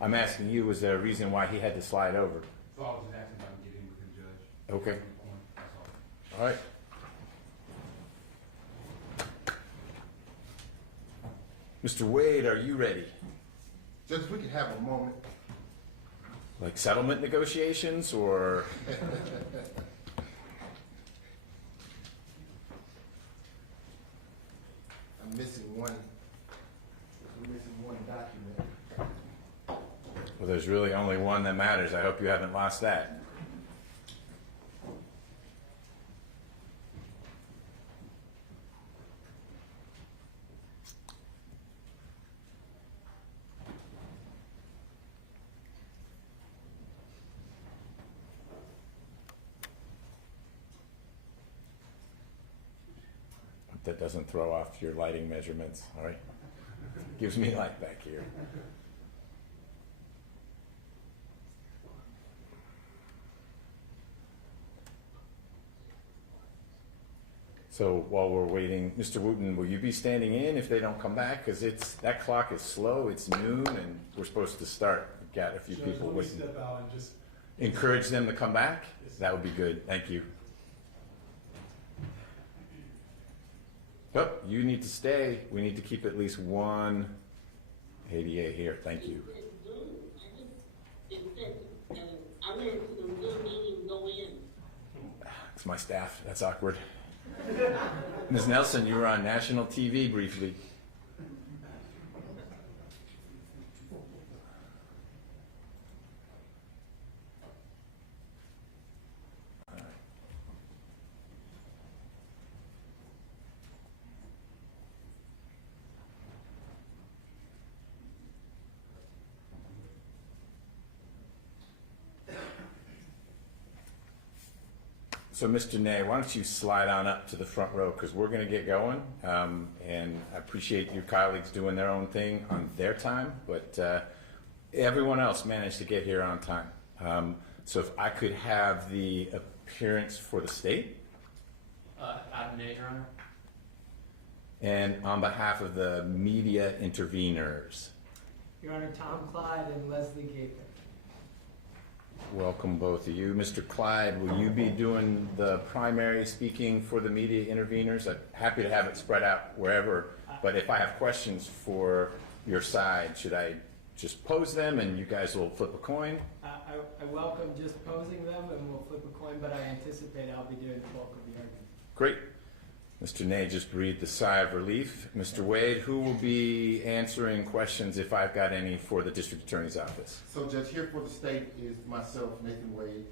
I'm asking you, was there a reason why he had to slide over? So I was just asking if I can get in with the judge. Okay. That's all. All right. Mr. Wade, are you ready? Judge, we could have a moment. Like settlement negotiations or? I'm missing one. We're missing one document. Well, there's really only one that matters. I hope you haven't lost that. That doesn't throw off your lighting measurements, all right? Gives me light back here. So while we're waiting, Mr. Wooten, will you be standing in if they don't come back? Because that clock is slow, it's noon, and we're supposed to start. We've got a few people Let me waiting. step out and just Encourage them to come back? That would be good, thank you. Oh, you need to stay. We need to keep at least one ADA here. Thank you. I went to the Zoom meeting, go in. It's my staff. That's awkward. Ms. Nelson, you were on national TV briefly. So, Mr. Ney, why don't you slide on up to the front row because we're going to get going. And I appreciate your colleagues doing their own thing on their time, but everyone else managed to get here on time. So if I could have the appearance for the state. Adam Ney, Your Honor. And on behalf of the media interveners. Your Honor, Tom Clyde and Leslie Gapin. Welcome both of you. Mr. Clyde, will you be doing the primary speaking for the media interveners? I'm happy to have it spread out wherever, but if I have questions for your side, should I just pose them and you guys will flip a coin? I welcome just posing them and we'll flip a coin, but I anticipate I'll be doing the bulk of the argument. Great. Mr. Ney just breathed a sigh of relief. Mr. Wade, who will be answering questions if I've got any for the District Attorney's Office? So, Judge, here for the state is myself, Nathan Wade.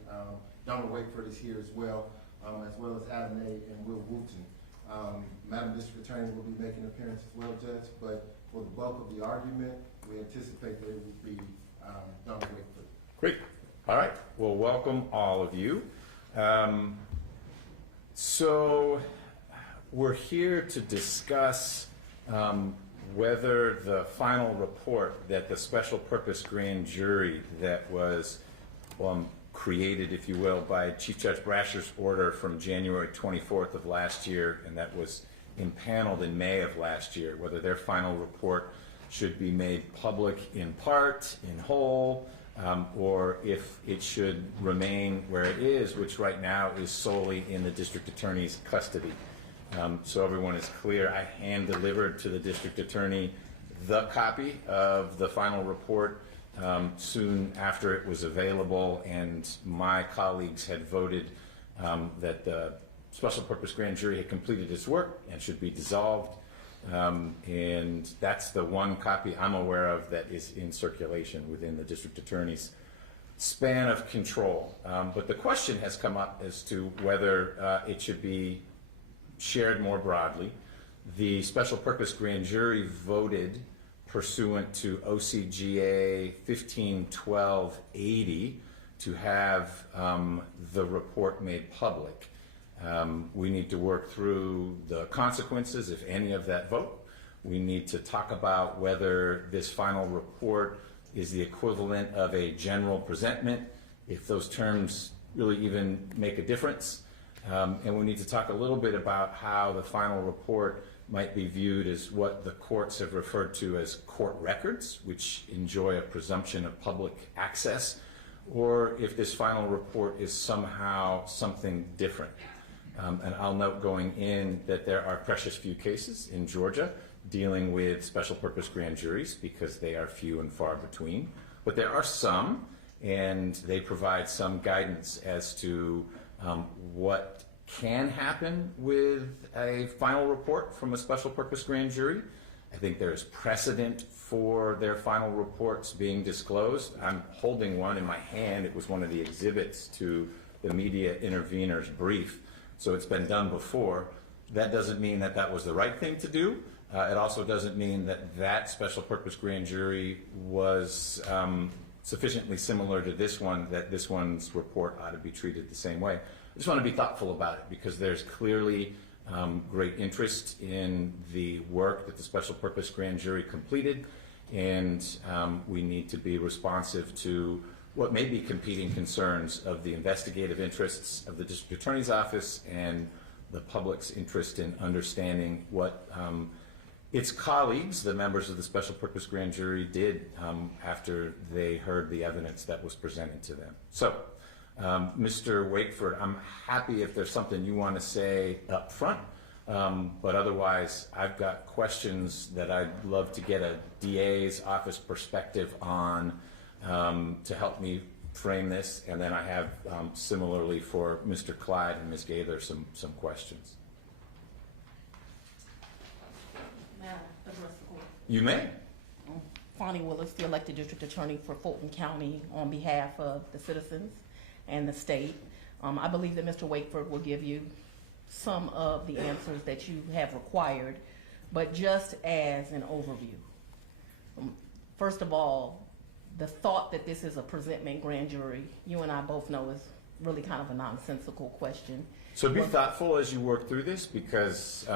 Donald Wakeford is here as well as Adam Ney and Will Wooten. Madam District Attorney will be making an appearance as well, Judge, but for the bulk of the argument, we anticipate that it will be Donald Wakeford. Great. All right. Well, welcome all of you. So we're here to discuss whether the final report that the special purpose grand jury that was created, if you will, by Chief Judge Brasher's order from January 24th of last year, and that was impaneled in May of last year, whether their final report should be made public in part, in whole, or if it should remain where it is, which right now is solely in the district attorney's custody. So everyone is clear, I hand-delivered to the district attorney the copy of the final report soon after it was available, and my colleagues had voted that the special purpose grand jury had completed its work and should be dissolved. And that's the one copy I'm aware of that is in circulation within the district attorney's span of control. But the question has come up as to whether it should be shared more broadly. The special purpose grand jury voted pursuant to OCGA 1512-80 to have the report made public. We need to work through the consequences, if any, of that vote. We need to talk about whether this final report is the equivalent of a general presentment, if those terms really even make a difference. And we need to talk a little bit about how the final report might be viewed as what the courts have referred to as court records, which enjoy a presumption of public access, or if this final report is somehow something different. And I'll note going in that there are precious few cases in Georgia dealing with special purpose grand juries because they are few and far between. But there are some, and they provide some guidance as to what can happen with a final report from a special purpose grand jury. I think there's precedent for their final reports being disclosed. I'm holding one in my hand. It was one of the exhibits to the media intervener's brief. So it's been done before. That doesn't mean that that was the right thing to do. It also doesn't mean that that special purpose grand jury was sufficiently similar to this one that this one's report ought to be treated the same way. I just want to be thoughtful about it because there's clearly great interest in the work that the special purpose grand jury completed, and we need to be responsive to what may be competing concerns of the investigative interests of the district attorney's office and the public's interest in understanding what its colleagues, the members of the special purpose grand jury, did after they heard the evidence that was presented to them. So, Mr. Wakeford, I'm happy if there's something you want to say up front, but otherwise I've got questions that I'd love to get a DA's office perspective on to help me frame this, and then I have similarly for Mr. Clyde and Ms. Gaither some questions. May I address the court? You may. Fonnie Willis, the elected district attorney for Fulton County, on behalf of the citizens and the state. I believe that Mr. Wakeford will give you some of the answers that you have required, but just as an overview. First of all, the thought that this is a presentment grand jury, you and I both know, is really kind of a nonsensical question. So be thoughtful as you work through this, because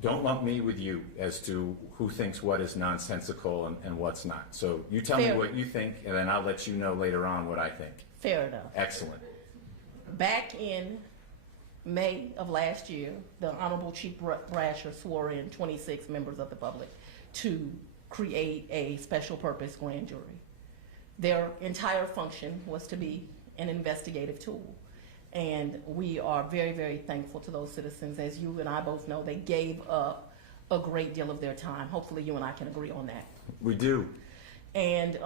don't lump me with you as to who thinks what is nonsensical and what's not. So you tell me what you think, and then I'll let you know later on what I think. Fair enough. Excellent. Back in May of last year, the Honorable Chief Brasher swore in 26 members of the public to create a special purpose grand jury. Their entire function was to be an investigative tool. And we are very, very thankful to those citizens. As you and I both know, they gave up a great deal of their time. Hopefully you and I can agree on that. We do. And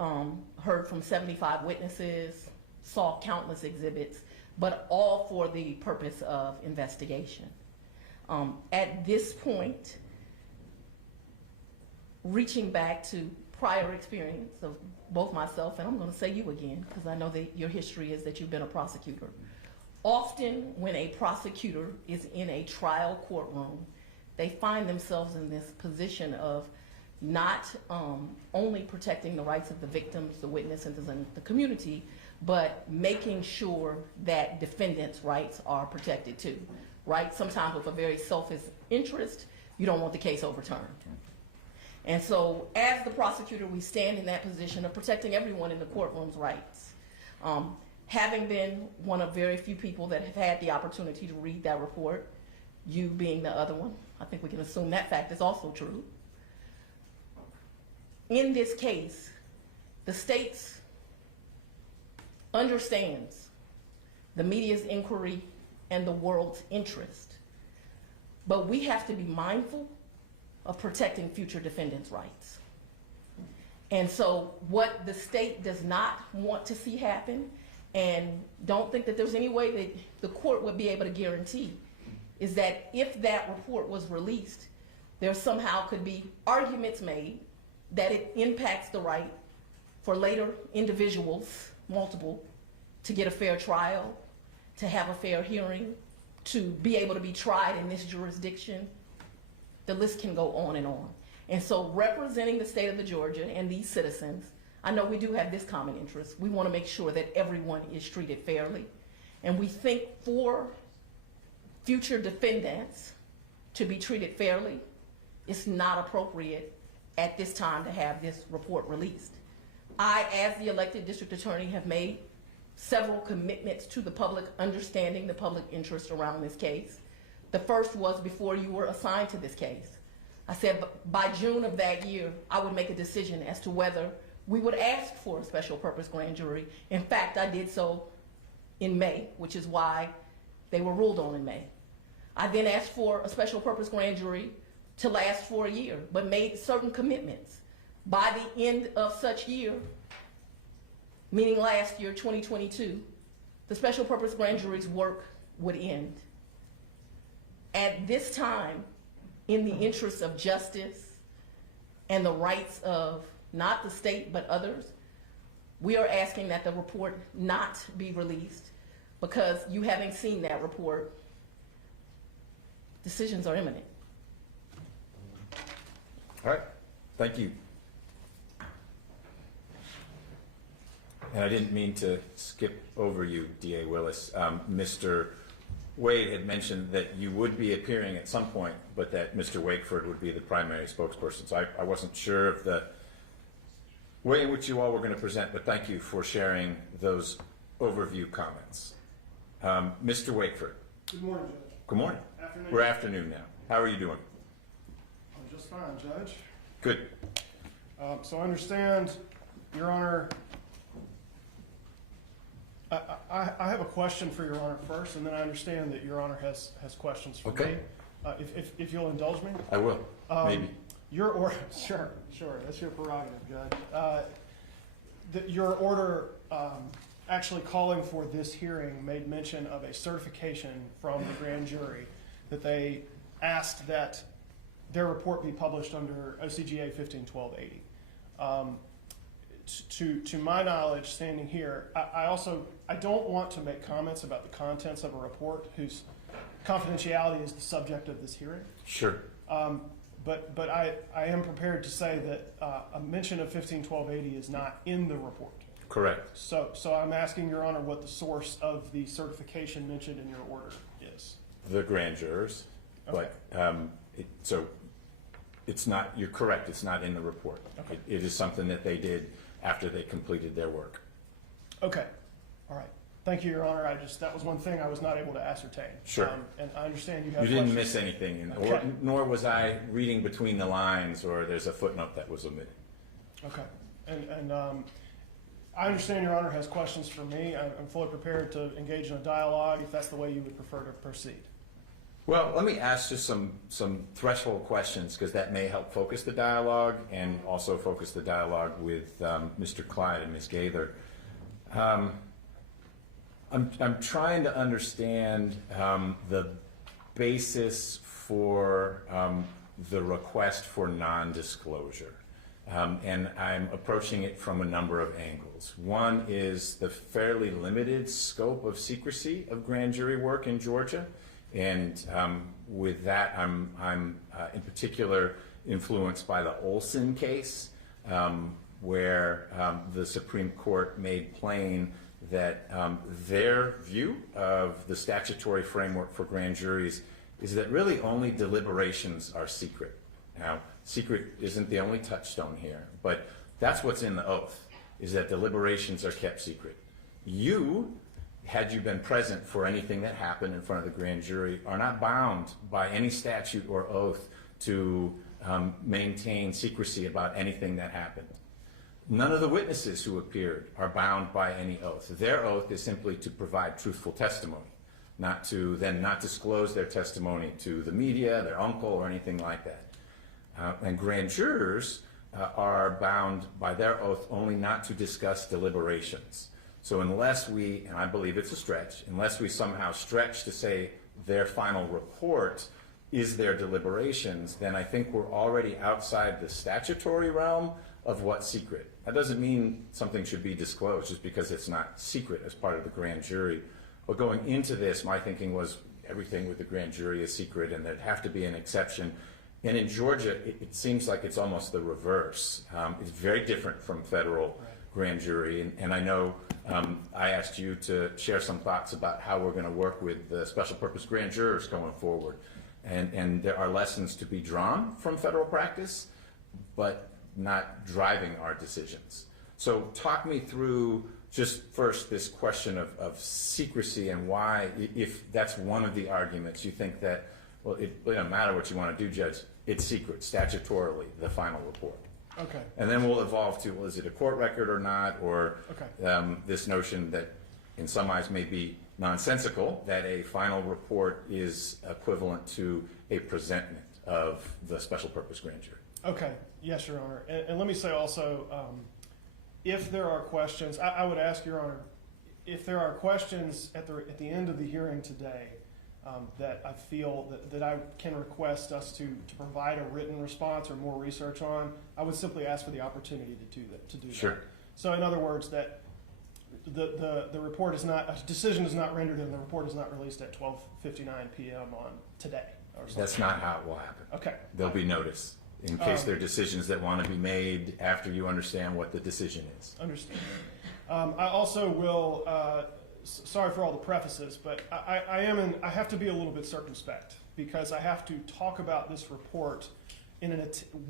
heard from 75 witnesses, saw countless exhibits, but all for the purpose of investigation. At this point, reaching back to prior experience of both myself, and I'm going to say you again, because I know that your history is that you've been a prosecutor. Often when a prosecutor is in a trial courtroom, they find themselves in this position of not only protecting the rights of the victims, the witnesses, and the community, but making sure that defendants' rights are protected too, right? Sometimes with a very selfish interest, you don't want the case overturned. And so as the prosecutor, we stand in that position of protecting everyone in the courtroom's rights. Having been one of very few people that have had the opportunity to read that report, you being the other one, I think we can assume that fact is also true. In this case, the state understands the media's inquiry and the world's interest, but we have to be mindful of protecting future defendants' rights. And so what the state does not want to see happen, and don't think that there's any way that the court would be able to guarantee, is that if that report was released, there somehow could be arguments made that it impacts the right for later individuals, multiple, to get a fair trial, to have a fair hearing, to be able to be tried in this jurisdiction. The list can go on and on. And so representing the state of the Georgia and these citizens, I know we do have this common interest. We want to make sure that everyone is treated fairly. And we think for future defendants to be treated fairly, it's not appropriate at this time to have this report released. I, as the elected district attorney, have made several commitments to the public, understanding the public interest around this case. The first was before you were assigned to this case. I said by June of that year, I would make a decision as to whether we would ask for a special purpose grand jury. In fact, I did so in May, which is why they were ruled on in May. I then asked for a special purpose grand jury to last for a year, but made certain commitments. By the end of such year, meaning last year, 2022, the special purpose grand jury's work would end. At this time, in the interest of justice and the rights of not the state but others, we are asking that the report not be released because you having seen that report, decisions are imminent. All right, thank you. And I didn't mean to skip over you, D.A. Willis. Mr. Wade had mentioned that you would be appearing at some point, but that Mr. Wakeford would be the primary spokesperson. So I wasn't sure of the way in which you all were going to present, but thank you for sharing those overview comments. Mr. Wakeford. Good morning, Judge. Good morning. Afternoon. We're afternoon now. How are you doing? I'm just fine, Judge. Good. So I understand, Your Honor, I have a question for Your Honor first, and then I understand that Your Honor has questions for Okay. me. If you'll indulge me. I will, maybe. Your order, sure, that's your prerogative, Judge. Your order actually calling for this hearing made mention of a certification from the grand jury that they asked that their report be published under OCGA 151280. To my knowledge, standing here, I don't want to make comments about the contents of a report whose confidentiality is the subject of this hearing. Sure. But I am prepared to say that a mention of 151280 is not in the report. Correct. So I'm asking Your Honor what the source of the certification mentioned in your order is. The grand jurors, Okay. but so it's not, you're correct, it's not in the report. Okay. It is something that they did after they completed their work. Okay, all right. Thank you, Your Honor. That was one thing I was not able to ascertain. Sure. And I understand you have You didn't questions. miss anything, Okay. nor was I reading between the lines, or there's a footnote that was omitted. Okay, and I understand Your Honor has questions for me. I'm fully prepared to engage in a dialogue if that's the way you would prefer to proceed. Well, let me ask just some threshold questions, because that may help focus the dialogue and also focus the dialogue with Mr. Clyde and Ms. Gaither. I'm trying to understand the basis for the request for non-disclosure. And I'm approaching it from a number of angles. One is the fairly limited scope of secrecy of grand jury work in Georgia. And with that, I'm in particular influenced by the Olson case, where the Supreme Court made plain that their view of the statutory framework for grand juries is that really only deliberations are secret. Now, secret isn't the only touchstone here, but that's what's in the oath, is that deliberations are kept secret. You, had you been present for anything that happened in front of the grand jury, are not bound by any statute or oath to maintain secrecy about anything that happened. None of the witnesses who appeared are bound by any oath. Their oath is simply to provide truthful testimony, not to then not disclose their testimony to the media, their uncle, or anything like that. And grand jurors are bound by their oath only not to discuss deliberations. So unless we, and I believe it's a stretch, unless we somehow stretch to say their final report is their deliberations, then I think we're already outside the statutory realm of what's secret. That doesn't mean something should be disclosed just because it's not secret as part of the grand jury. But going into this, my thinking was everything with the grand jury is secret and there'd have to be an exception. And in Georgia, it seems like it's almost the reverse. It's very different from federal grand jury. And I know I asked you to share some thoughts about how we're going to work with the special purpose grand jurors going forward. And there are lessons to be drawn from federal practice, but not driving our decisions. So talk me through just first this question of secrecy and why, if that's one of the arguments, you think that well, it doesn't matter what you want to do, Judge. It's secret, statutorily, the final report. Okay, And then we'll evolve to, well, is it a court record or not? Or okay, this notion that in some eyes may be nonsensical, that a final report is equivalent to a presentment of the special purpose grand jury. okay. Yes, Your Honor. And let me say also, if there are questions, I would ask, Your Honor, if there are questions at the end of the hearing today that I feel that I can request us to provide a written response or more research on, I would simply ask for the opportunity to do that. Sure. So in other words, that the report is not, a decision is not rendered and the report is not released at 12:59 p.m. on today or something. That's not how it will happen. Okay. There'll be notice in case there are decisions that want to be made after you understand what the decision is. Understand. I also will, sorry for all the prefaces, but I have to be a little bit circumspect because I have to talk about this report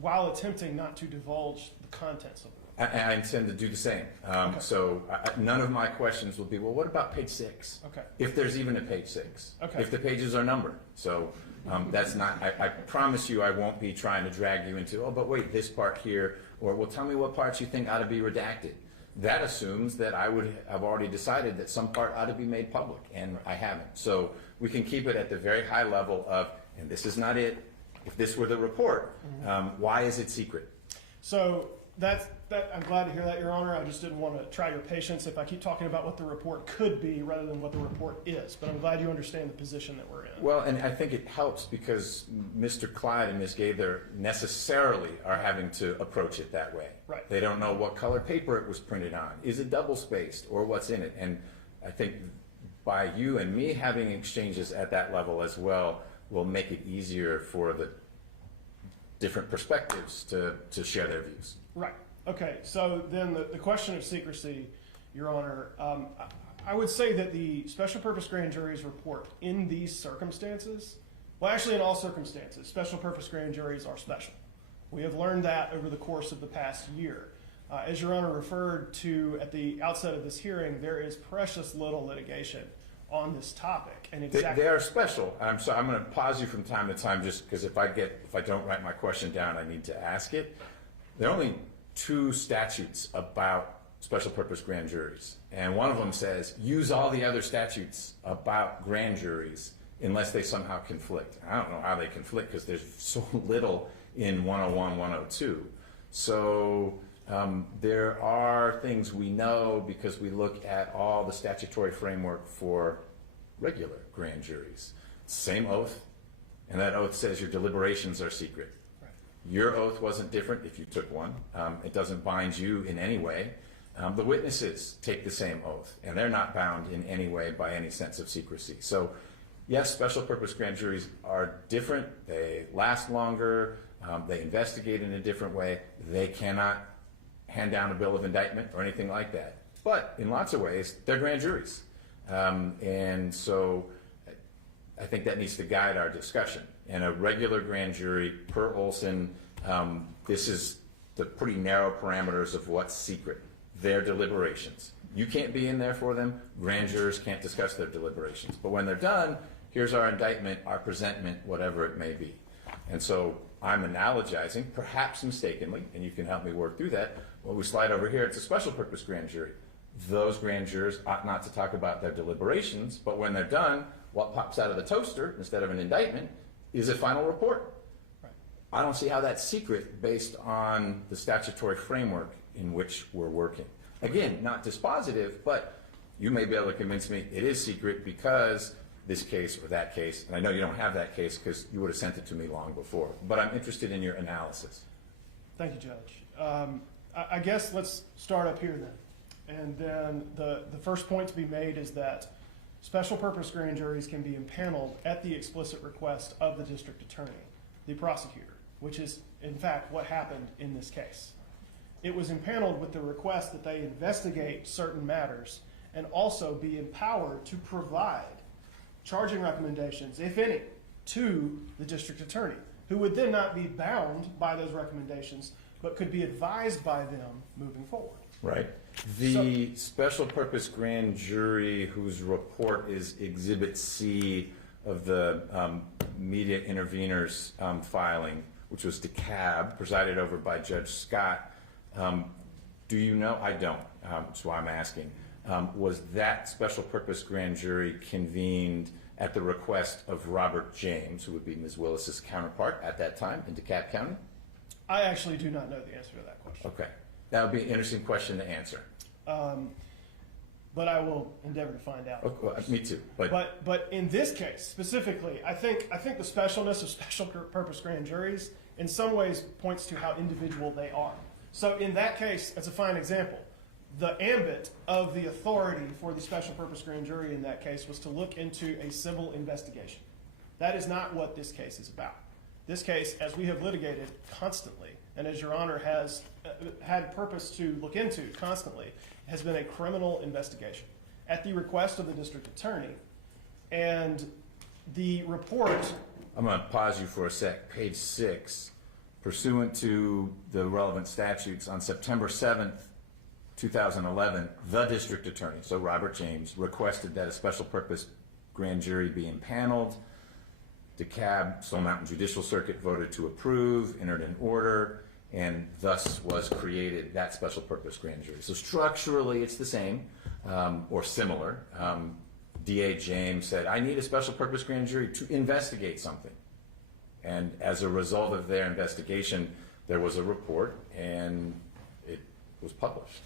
while attempting not to divulge the contents of it. I intend to do the same. Okay. So none of my questions will be, well, what about page 6? Okay. If there's even a page 6. Okay. If the pages are numbered. So that's not, I promise you I won't be trying to drag you into, oh, but wait, this part here, or well, tell me what parts you think ought to be redacted. That assumes that I would have already decided that some part ought to be made public, and I haven't. So we can keep it at the very high level of, and this is not it. If this were the report, why is it secret? So I'm glad to hear that, Your Honor. I just didn't want to try your patience if I keep talking about what the report could be rather than what the report is. But I'm glad you understand the position that we're in. Well, and I think it helps because Mr. Clyde and Ms. Gaither necessarily are having to approach it that way. Right. They don't know what color paper it was printed on. Is it double-spaced or what's in it? And I think by you and me having exchanges at that level as well will make it easier for the different perspectives to share their views. Right. Okay. So then the question of secrecy, Your Honor, I would say that the special purpose grand jury's report in these circumstances, well, actually in all circumstances, special purpose grand juries are special. We have learned that over the course of the past year. As Your Honor referred to at the outset of this hearing, there is precious little litigation on this topic. And exactly They are special. I'm going to pause you from time to time just because if I don't write my question down, I need to ask it. There are only 2 statutes about special purpose grand juries. And one of them says, use all the other statutes about grand juries unless they somehow conflict. I don't know how they conflict because there's so little in 101, 102. So there are things we know because we look at all the statutory framework for regular grand juries. Same oath, and that oath says your deliberations are secret. Your oath wasn't different if you took one. It doesn't bind you in any way. The witnesses take the same oath, and they're not bound in any way by any sense of secrecy. So, yes, special purpose grand juries are different. They last longer. They investigate in a different way. They cannot hand down a bill of indictment or anything like that. But in lots of ways, they're grand juries. And so I think that needs to guide our discussion. And a regular grand jury, per Olson, this is the pretty narrow parameters of what's secret. Their deliberations. You can't be in there for them. Grand jurors can't discuss their deliberations. But when they're done, here's our indictment, our presentment, whatever it may be. And so I'm analogizing, perhaps mistakenly, and you can help me work through that. When we slide over here, it's a special purpose grand jury. Those grand jurors ought not to talk about their deliberations, but when they're done, what pops out of the toaster, instead of an indictment, is a final report. Right. I don't see how that's secret based on the statutory framework in which we're working. Again, not dispositive, but you may be able to convince me it is secret because this case or that case, and I know you don't have that case because you would have sent it to me long before, but I'm interested in your analysis. Thank you, Judge. I guess let's start up here then. And then the first point to be made is that special purpose grand juries can be impaneled at the explicit request of the district attorney, the prosecutor, which is in fact what happened in this case. It was impaneled with the request that they investigate certain matters and also be empowered to provide charging recommendations, if any, to the district attorney, who would then not be bound by those recommendations, but could be advised by them moving forward. Right. The special purpose grand jury whose report is Exhibit C of the media interveners filing, which was DeKalb, presided over by Judge Scott. Do you know? I don't. That's why I'm asking. Was that special purpose grand jury convened at the request of Robert James, who would be Ms. Willis's counterpart at that time in DeKalb County? I actually do not know the answer to that question. Okay. That would be an interesting question to answer. But I will endeavor to find out. Okay, me too. But in this case specifically, I think the specialness of special purpose grand juries in some ways points to how individual they are. So in that case, as a fine example, the ambit of the authority for the special purpose grand jury in that case was to look into a civil investigation. That is not what this case is about. This case, as we have litigated constantly, and as Your Honor has had purpose to look into constantly, has been a criminal investigation at the request of the district attorney. And the report... I'm going to pause you for a sec. Page 6, pursuant to the relevant statutes, on September 7th, 2011, the district attorney, so Robert James, requested that a special purpose grand jury be impaneled. DeKalb, Stone Mountain Judicial Circuit voted to approve, entered an order, and thus was created that special purpose grand jury. So structurally it's the same or similar. DA James said, I need a special purpose grand jury to investigate something. And as a result of their investigation, there was a report and it was published.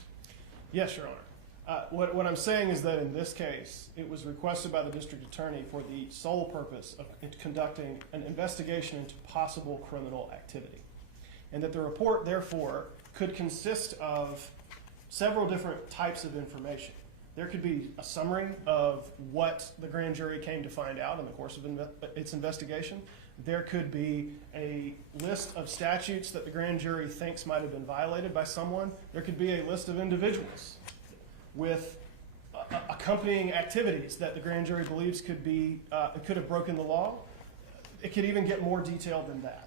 Yes, Your Honor. What I'm saying is that in this case, it was requested by the district attorney for the sole purpose of conducting an investigation into possible criminal activity. And that the report, therefore, could consist of several different types of information. There could be a summary of what the grand jury came to find out in the course of its investigation. There could be a list of statutes that the grand jury thinks might have been violated by someone. There could be a list of individuals with accompanying activities that the grand jury believes could have broken the law. It could even get more detailed than that.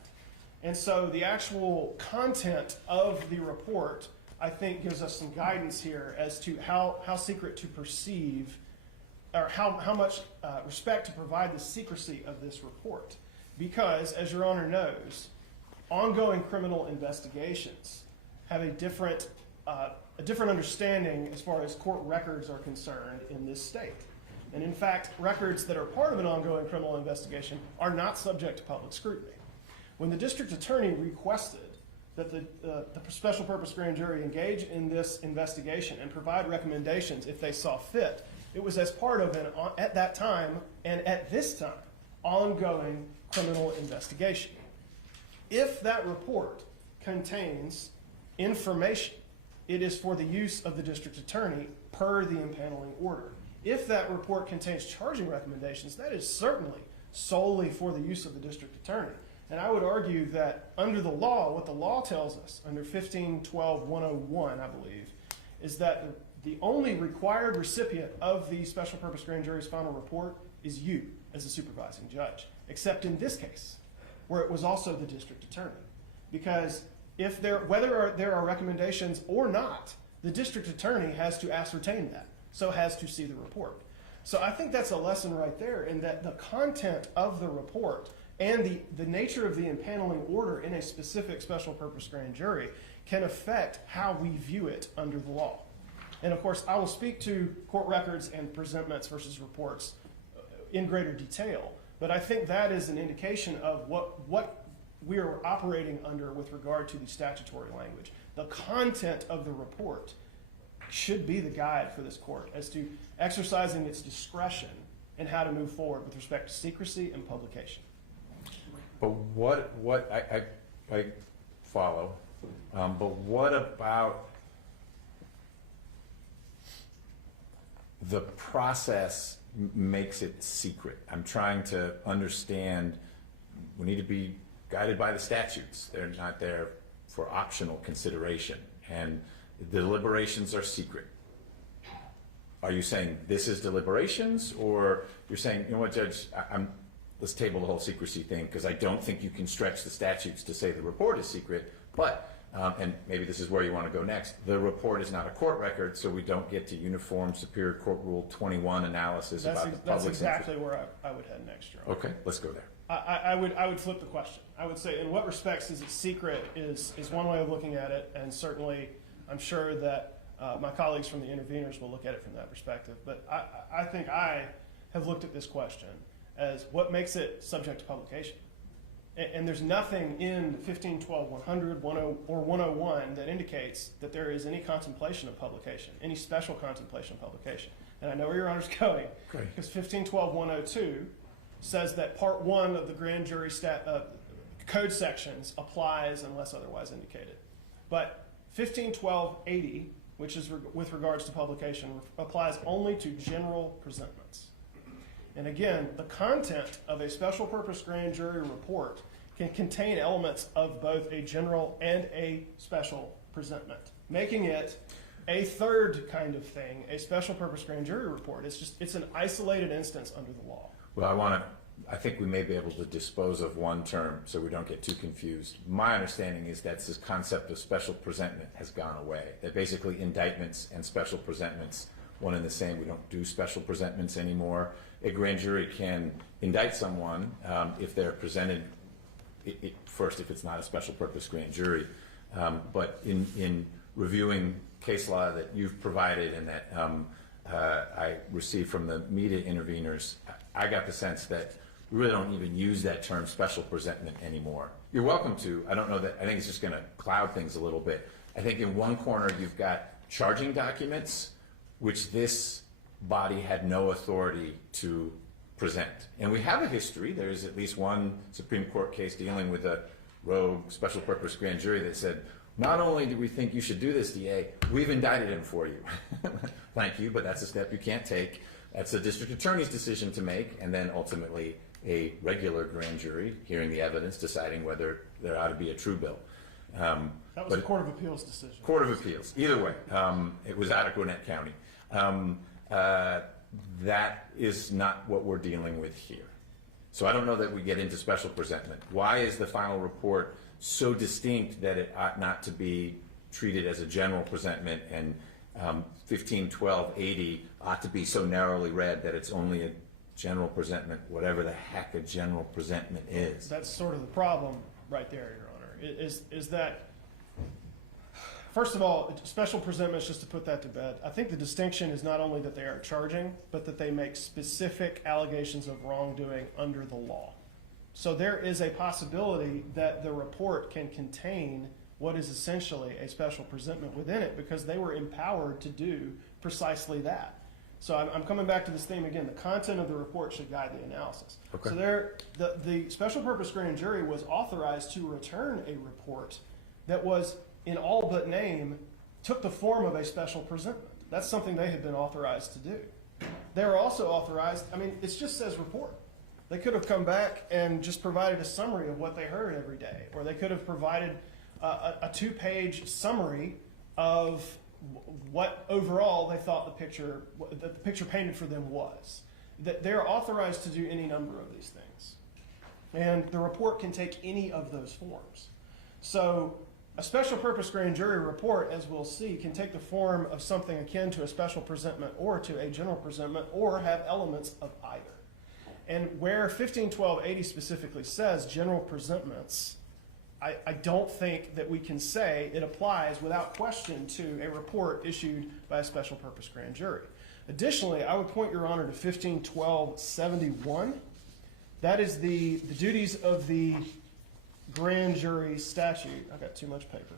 And so the actual content of the report, I think, gives us some guidance here as to how secret to perceive, or how much respect to provide the secrecy of this report. Because, as Your Honor knows, ongoing criminal investigations have a different understanding as far as court records are concerned in this state. And in fact, records that are part of an ongoing criminal investigation are not subject to public scrutiny. When the district attorney requested that the special purpose grand jury engage in this investigation and provide recommendations if they saw fit, it was as part of at that time and at this time, ongoing criminal investigation. If that report contains information, it is for the use of the district attorney per the impaneling order. If that report contains charging recommendations, that is certainly solely for the use of the district attorney. And I would argue that under the law, what the law tells us, under 1512-101, I believe, is that the only required recipient of the special purpose grand jury's final report is you as a supervising judge, except in this case, where it was also the district attorney. Because whether there are recommendations or not, the district attorney has to ascertain that, so has to see the report. So I think that's a lesson right there in that the content of the report and the nature of the impaneling order in a specific special purpose grand jury can affect how we view it under the law. And of course, I will speak to court records and presentments versus reports in greater detail, but I think that is an indication of what we are operating under with regard to the statutory language. The content of the report should be the guide for this court as to exercising its discretion and how to move forward with respect to secrecy and publication. But what I follow, but what about the process makes it secret? I'm trying to understand, we need to be guided by the statutes. They're not there for optional consideration. And the deliberations are secret. Are you saying this is deliberations, or you're saying, you know what, Judge, let's table the whole secrecy thing because I don't think you can stretch the statutes to say the report is secret, but and maybe this is where you want to go next, the report is not a court record, so we don't get to uniform Superior Court Rule 21 analysis about the That's public's exactly interest. where I would head next, Your Honor. Okay, let's go there. I would flip the question. I would say, in what respects is it secret is one way of looking at it, and certainly I'm sure that my colleagues from the interveners will look at it from that perspective. But I think I have looked at this question as what makes it subject to publication. And there's nothing in 1512-100, 10, or 101 that indicates that there is any contemplation of publication, any special contemplation of publication. And I know where Your Honor's going, Okay. because 1512-102 says that Part 1 of the grand jury code sections applies unless otherwise indicated. But 1512-80, which is with regards to publication, applies only to general presentments. And again, the content of a special purpose grand jury report can contain elements of both a general and a special presentment, making it a third kind of thing, a special purpose grand jury report. It's an isolated instance under the law. Well, I think we may be able to dispose of one term so we don't get too confused. My understanding is that this concept of special presentment has gone away. That basically indictments and special presentments, one and the same. We don't do special presentments anymore. A grand jury can indict someone if they're presented, first, if it's not a special purpose grand jury. But in reviewing case law that you've provided and that I received from the media interveners, I got the sense that we really don't even use that term special presentment anymore. You're welcome to. I don't know that. I think it's just going to cloud things a little bit. I think in one corner you've got charging documents, which this body had no authority to present. And we have a history. There's at least one Supreme Court case dealing with a rogue special purpose grand jury that said, not only do we think you should do this, DA, we've indicted him for you. Thank you, but that's a step you can't take. That's a district attorney's decision to make, and then ultimately a regular grand jury hearing the evidence, deciding whether there ought to be a true bill. That was a Court of Appeals decision. Court of Appeals. Either way, it was out of Gwinnett County. That is not what we're dealing with here. So I don't know that we get into special presentment. Why is the final report so distinct that it ought not to be treated as a general presentment, and 1512-80 ought to be so narrowly read that it's only a general presentment, whatever the heck a general presentment is? That's sort of the problem right there, Your Honor, is that, first of all, special presentments, just to put that to bed, I think the distinction is not only that they are charging, but that they make specific allegations of wrongdoing under the law. So there is a possibility that the report can contain what is essentially a special presentment within it, because they were empowered to do precisely that. So I'm coming back to this theme again. The content of the report should guide the analysis. Okay. So the special purpose grand jury was authorized to return a report that was, in all but name, took the form of a special presentment. That's something they had been authorized to do. They were also authorized, it just says report. They could have come back and just provided a summary of what they heard every day, or they could have provided a 2-page summary of what overall they thought the picture painted for them was. That they're authorized to do any number of these things. And the report can take any of those forms. So a special purpose grand jury report, as we'll see, can take the form of something akin to a special presentment or to a general presentment, or have elements of either. And where 1512-80 specifically says general presentments, I don't think that we can say it applies without question to a report issued by a special purpose grand jury. Additionally, I would point Your Honor to 1512-71. That is the duties of the grand jury statute. I've got too much paper.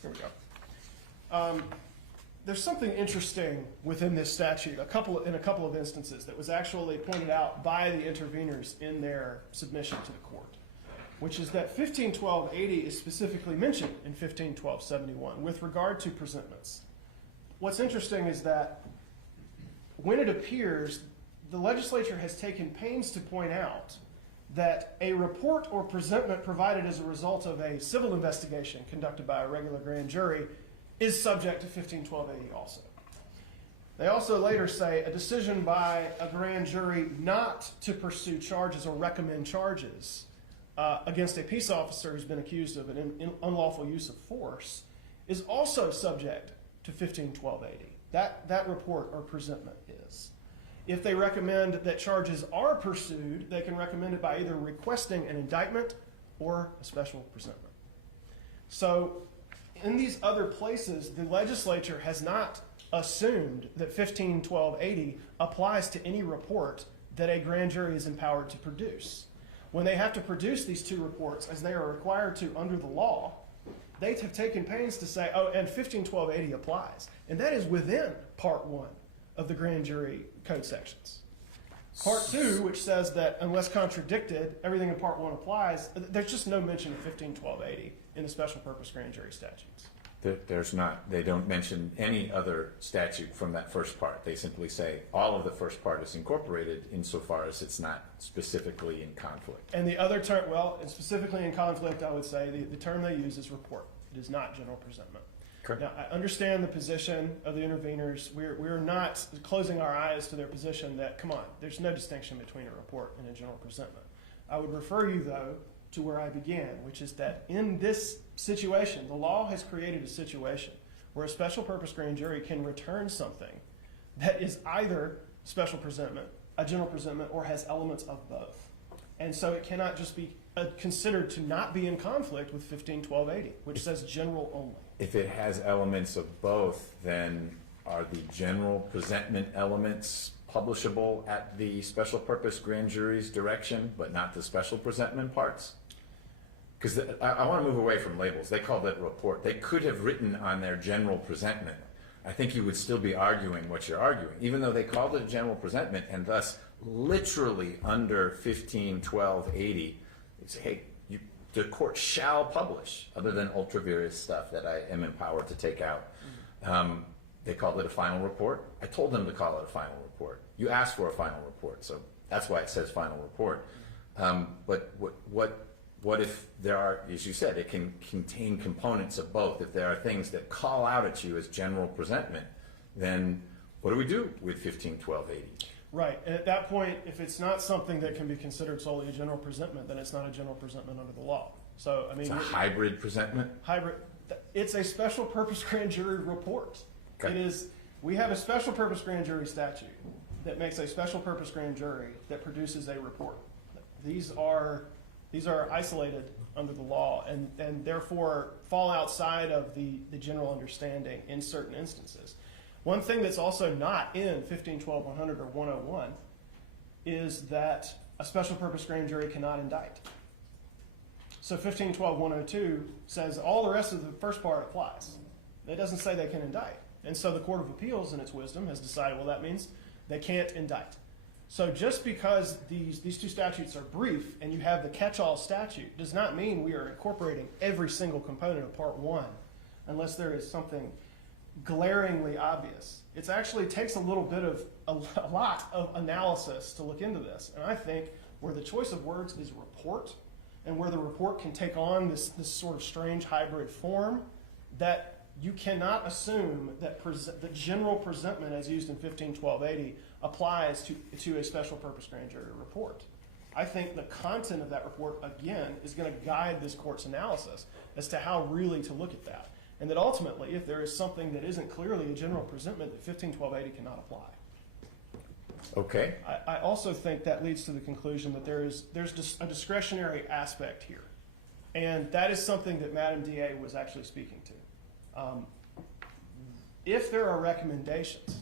Here we go. There's something interesting within this statute, in a couple of instances, that was actually pointed out by the interveners in their submission to the court, which is that 1512-80 is specifically mentioned in 1512-71 with regard to presentments. What's interesting is that when it appears, the legislature has taken pains to point out that a report or presentment provided as a result of a civil investigation conducted by a regular grand jury is subject to 1512-80 also. They also later say a decision by a grand jury not to pursue charges or recommend charges against a peace officer who's been accused of an unlawful use of force is also subject to 151280. That report or presentment is. If they recommend that charges are pursued, they can recommend it by either requesting an indictment or a special presentment. So in these other places, the legislature has not assumed that 151280 applies to any report that a grand jury is empowered to produce. When they have to produce these two reports, as they are required to under the law, they have taken pains to say, oh, and 151280 applies. And that is within Part 1 of the grand jury code sections. Part 2, which says that unless contradicted, everything in Part 1 applies, there's just no mention of 151280 in the special purpose grand jury statutes. There's not. They don't mention any other statute from that first part. They simply say all of the first part is incorporated insofar as it's not specifically in conflict. And the other term, well, and specifically in conflict, I would say the term they use is report. It is not general presentment. Correct. Now, I understand the position of the interveners. We're not closing our eyes to their position that, come on, there's no distinction between a report and a general presentment. I would refer you, though, to where I began, which is that in this situation, the law has created a situation where a special purpose grand jury can return something that is either special presentment, a general presentment, or has elements of both. And so it cannot just be considered to not be in conflict with 151280, which says general only. If it has elements of both, then are the general presentment elements publishable at the special purpose grand jury's direction, but not the special presentment parts? Because I want to move away from labels. They called it report. They could have written on their general presentment. I think you would still be arguing what you're arguing, even though they called it a general presentment, and thus literally under 151280, they say, hey, the court shall publish, other than ultra vires stuff that I am empowered to take out. They called it a final report. I told them to call it a final report. You asked for a final report, so that's why it says final report. But what if there are, as you said, it can contain components of both. If there are things that call out at you as general presentment, then what do we do with 151280? Right, and at that point, if it's not something that can be considered solely a general presentment, then it's not a general presentment under the law. So, I mean, It's a hybrid presentment? hybrid. It's a special purpose grand jury report. Okay. It is. We have a special purpose grand jury statute that makes a special purpose grand jury that produces a report. These are isolated under the law and therefore fall outside of the general understanding in certain instances. One thing that's also not in 1512-100 or 101 is that a special purpose grand jury cannot indict. So 1512-102 says all the rest of the first part applies. It doesn't say they can indict. And so the Court of Appeals, in its wisdom, has decided, well, that means they can't indict. So just because these two statutes are brief and you have the catch-all statute does not mean we are incorporating every single component of Part 1 unless there is something glaringly obvious. It actually takes a little bit of a lot of analysis to look into this. And I think where the choice of words is report and where the report can take on this sort of strange hybrid form, that you cannot assume that the general presentment as used in 151280 applies to a special purpose grand jury report. I think the content of that report, again, is going to guide this court's analysis as to how really to look at that. And that ultimately, if there is something that isn't clearly a general presentment, that 151280 cannot apply. Okay. I also think that leads to the conclusion that there's a discretionary aspect here. And that is something that Madam DA was actually speaking to. If there are recommendations,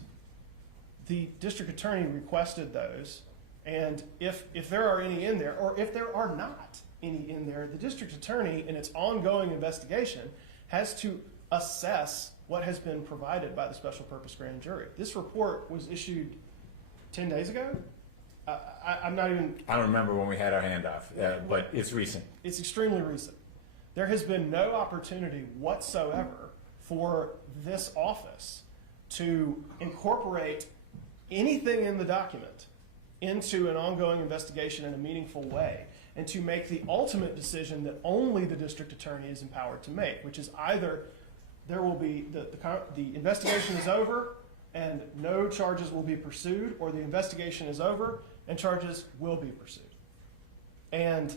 the district attorney requested those, and if there are any in there, or if there are not any in there, the district attorney, in its ongoing investigation, has to assess what has been provided by the special purpose grand jury. This report was issued 10 days ago. I'm not even... I don't remember when we had our handoff, but it's recent. It's extremely recent. There has been no opportunity whatsoever for this office to incorporate anything in the document into an ongoing investigation in a meaningful way, and to make the ultimate decision that only the district attorney is empowered to make, which is either there will be the investigation is over and no charges will be pursued, or the investigation is over and charges will be pursued. And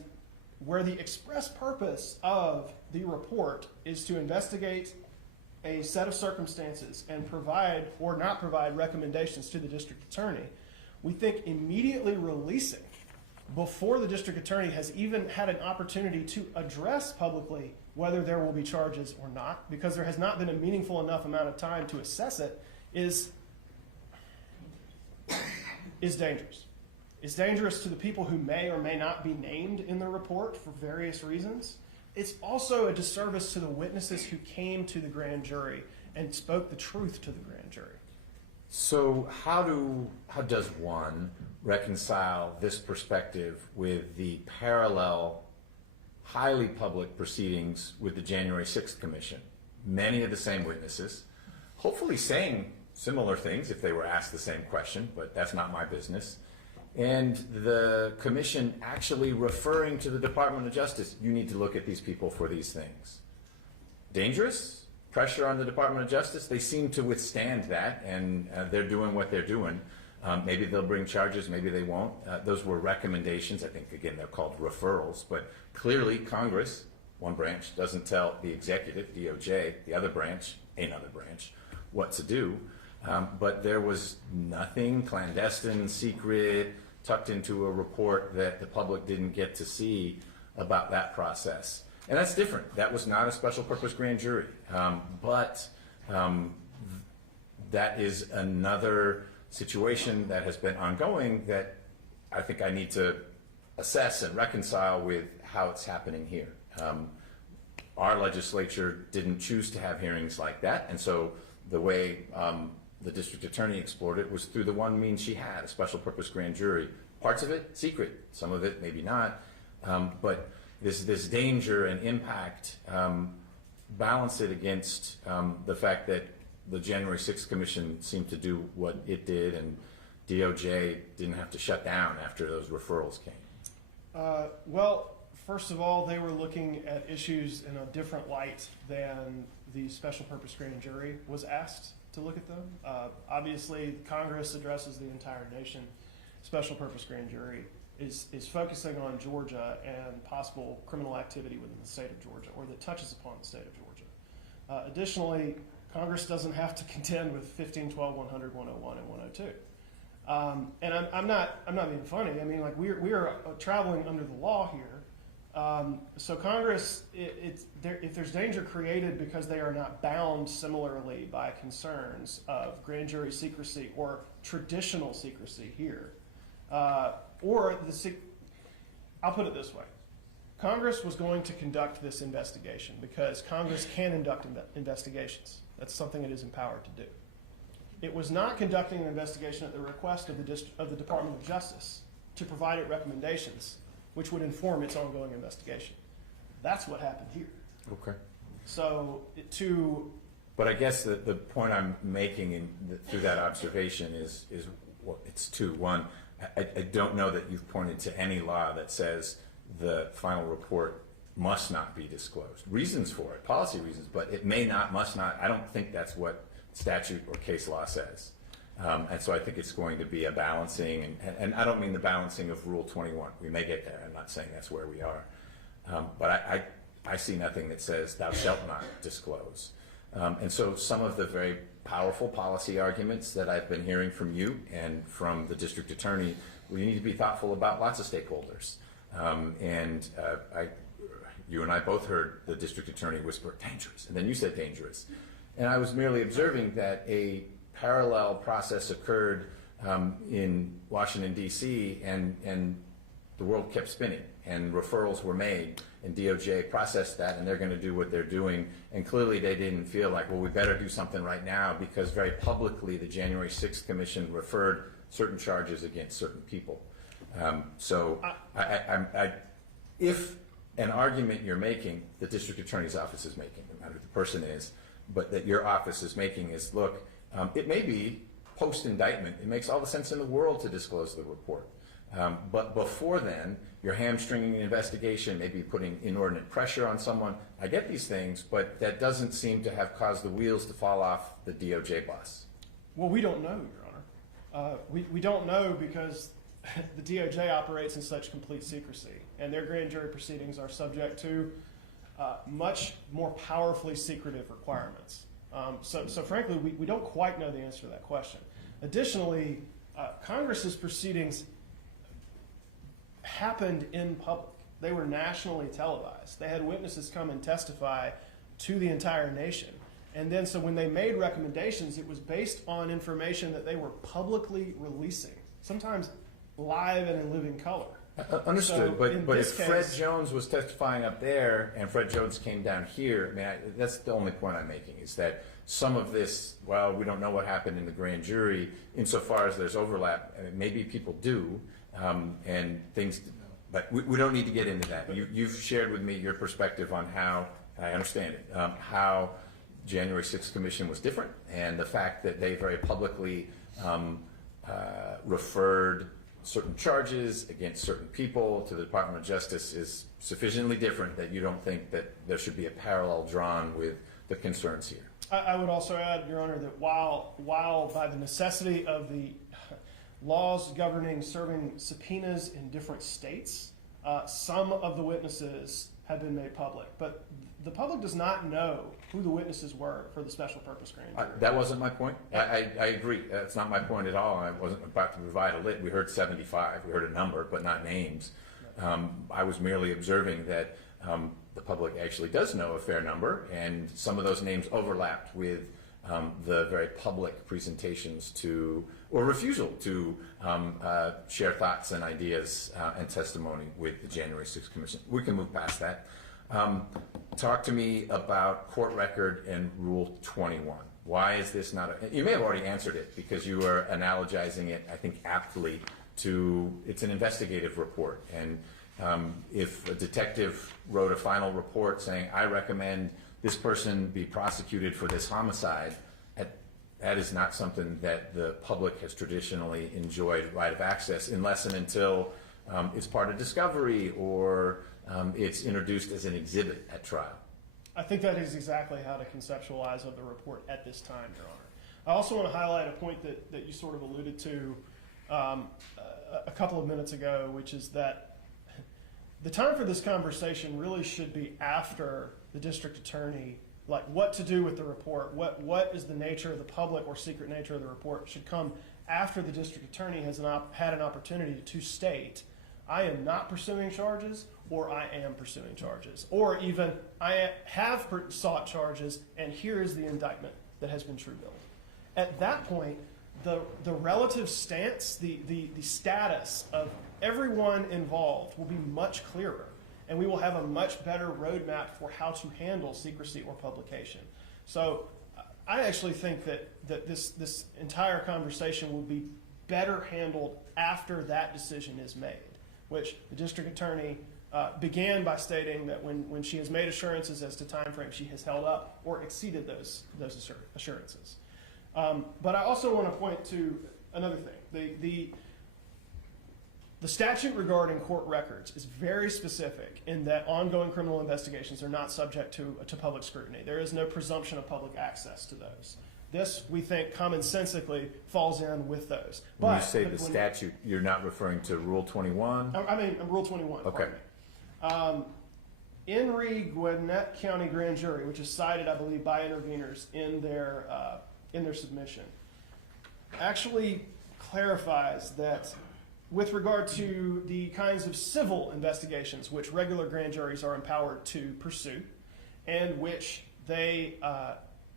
where the express purpose of the report is to investigate a set of circumstances and provide or not provide recommendations to the district attorney, we think immediately releasing before the district attorney has even had an opportunity to address publicly whether there will be charges or not, because there has not been a meaningful enough amount of time to assess it, is dangerous. It's dangerous to the people who may or may not be named in the report for various reasons. It's also a disservice to the witnesses who came to the grand jury and spoke the truth to the grand jury. So how does one reconcile this perspective with the parallel, highly public proceedings with the January 6th Commission? Many of the same witnesses, hopefully saying similar things if they were asked the same question, but that's not my business. And the commission actually referring to the Department of Justice, you need to look at these people for these things. Dangerous? Pressure on the Department of Justice? They seem to withstand that, and they're doing what they're doing. Maybe they'll bring charges, maybe they won't. Those were recommendations. I think, again, they're called referrals. But clearly, Congress, one branch, doesn't tell the executive, DOJ, the other branch, another branch, what to do. But there was nothing clandestine, secret, tucked into a report that the public didn't get to see about that process. And that's different. That was not a special purpose grand jury. But that is another situation that has been ongoing that I think I need to assess and reconcile with how it's happening here. Our legislature didn't choose to have hearings like that, and so the way the district attorney explored it was through the one means she had, a special purpose grand jury. Parts of it, secret. Some of it, maybe not. But this danger and impact, balance it against the fact that the January 6th Commission seemed to do what it did, and DOJ didn't have to shut down after those referrals came. Well, first of all, they were looking at issues in a different light than the special purpose grand jury was asked to look at them. Obviously, Congress addresses the entire nation. Special purpose grand jury is focusing on Georgia and possible criminal activity within the state of Georgia, or that touches upon the state of Georgia. Additionally, Congress doesn't have to contend with 15, 12, 100, 101, and 102. And I'm not being funny. I mean, like we are traveling under the law here. So Congress, if there's danger created because they are not bound similarly by concerns of grand jury secrecy or traditional secrecy here, I'll put it this way. Congress was going to conduct this investigation because Congress can conduct investigations. That's something it is empowered to do. It was not conducting an investigation at the request of the Department of Justice to provide it recommendations which would inform its ongoing investigation. That's what happened here. Okay. So But I guess the point I'm making through that observation is well, it's two. One, I don't know that you've pointed to any law that says the final report must not be disclosed. Reasons for it, policy reasons, but it may not, must not. I don't think that's what statute or case law says. And so I think it's going to be a balancing, and I don't mean the balancing of Rule 21. We may get there. I'm not saying that's where we are. But I see nothing that says thou shalt not disclose. And so some of the very powerful policy arguments that I've been hearing from you and from the district attorney, we need to be thoughtful about lots of stakeholders. You and I both heard the district attorney whisper, dangerous, and then you said dangerous. And I was merely observing that a parallel process occurred in Washington, D.C., and the world kept spinning, and referrals were made, and DOJ processed that, and they're going to do what they're doing. And clearly they didn't feel like, well, we better do something right now, because very publicly the January 6th Commission referred certain charges against certain people. If an argument you're making, the district attorney's office is making, no matter who the person is, but that your office is making is, look, it may be post-indictment. It makes all the sense in the world to disclose the report. But before then, you're hamstringing an investigation, maybe putting inordinate pressure on someone. I get these things, but that doesn't seem to have caused the wheels to fall off the DOJ bus. Well, we don't know, Your Honor. We don't know because the DOJ operates in such complete secrecy, and their grand jury proceedings are subject to much more powerfully secretive requirements. So frankly, we don't quite know the answer to that question. Additionally, Congress's proceedings happened in public. They were nationally televised. They had witnesses come and testify to the entire nation. And then so when they made recommendations, it was based on information that they were publicly releasing, sometimes live and in living color. Understood, So but if this Fred case- Jones was testifying up there and Fred Jones came down here, I mean, that's the only point I'm making, is that some of this, well, we don't know what happened in the grand jury, insofar as there's overlap, I mean, maybe people do, and things, but we don't need to get into that. You've shared with me your perspective on how, I understand it, how January 6th Commission was different, and the fact that they very publicly referred certain charges against certain people to the Department of Justice is sufficiently different that you don't think that there should be a parallel drawn with the concerns here. I would also add, Your Honor, that while by the necessity of the laws governing serving subpoenas in different states, some of the witnesses have been made public, but the public does not know who the witnesses were for the special purpose grand jury. That wasn't my point. I agree. That's not my point at all. I wasn't about to provide a list. We heard 75. We heard a number, but not names. I was merely observing that the public actually does know a fair number, and some of those names overlapped with the very public presentations to, or refusal to share thoughts and ideas and testimony with the January 6th Commission. We can move past that. Talk to me about court record and Rule 21. Why is this not you may have already answered it because you were analogizing it, I think, aptly to, it's an investigative report. And if a detective wrote a final report saying, I recommend this person be prosecuted for this homicide, that is not something that the public has traditionally enjoyed right of access unless and until it's part of discovery or it's introduced as an exhibit at trial. I think that is exactly how to conceptualize of the report at this time, Your Honor. I also want to highlight a point that you sort of alluded to a couple of minutes ago, which is that the time for this conversation really should be after the district attorney, like what to do with the report, what is the nature of the public or secret nature of the report should come after the district attorney has had an opportunity to state, I am not pursuing charges, or I am pursuing charges, or even I have sought charges, and here is the indictment that has been true billed. At that point, the relative stance, the status of everyone involved will be much clearer, and we will have a much better roadmap for how to handle secrecy or publication. So I actually think that this entire conversation will be better handled after that decision is made, which the district attorney began by stating that when she has made assurances as to time frame, she has held up or exceeded those assurances. But I also want to point to another thing. The statute regarding court records is very specific in that ongoing criminal investigations are not subject to public scrutiny. There is no presumption of public access to those. This, we think, commonsensically falls in with those. When you say the statute, you're not referring to Rule 21? I mean, Rule 21. Okay. In re Gwinnett County Grand Jury, which is cited, I believe, by interveners in their submission, actually clarifies that with regard to the kinds of civil investigations which regular grand juries are empowered to pursue, and which they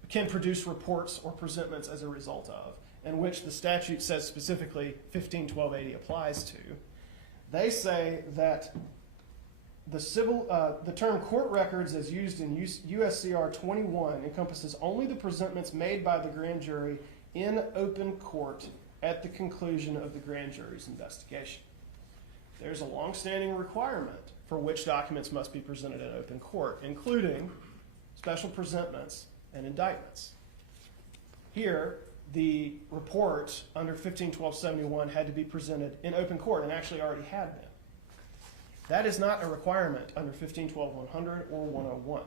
can produce reports or presentments as a result of, and which the statute says specifically 151280 applies to, they say that the term court records as used in USCR 21 encompasses only the presentments made by the grand jury in open court at the conclusion of the grand jury's investigation. There's a longstanding requirement for which documents must be presented in open court, including special presentments and indictments. Here, the report under 151271 had to be presented in open court and actually already had been. That is not a requirement under 1512-100 or 101.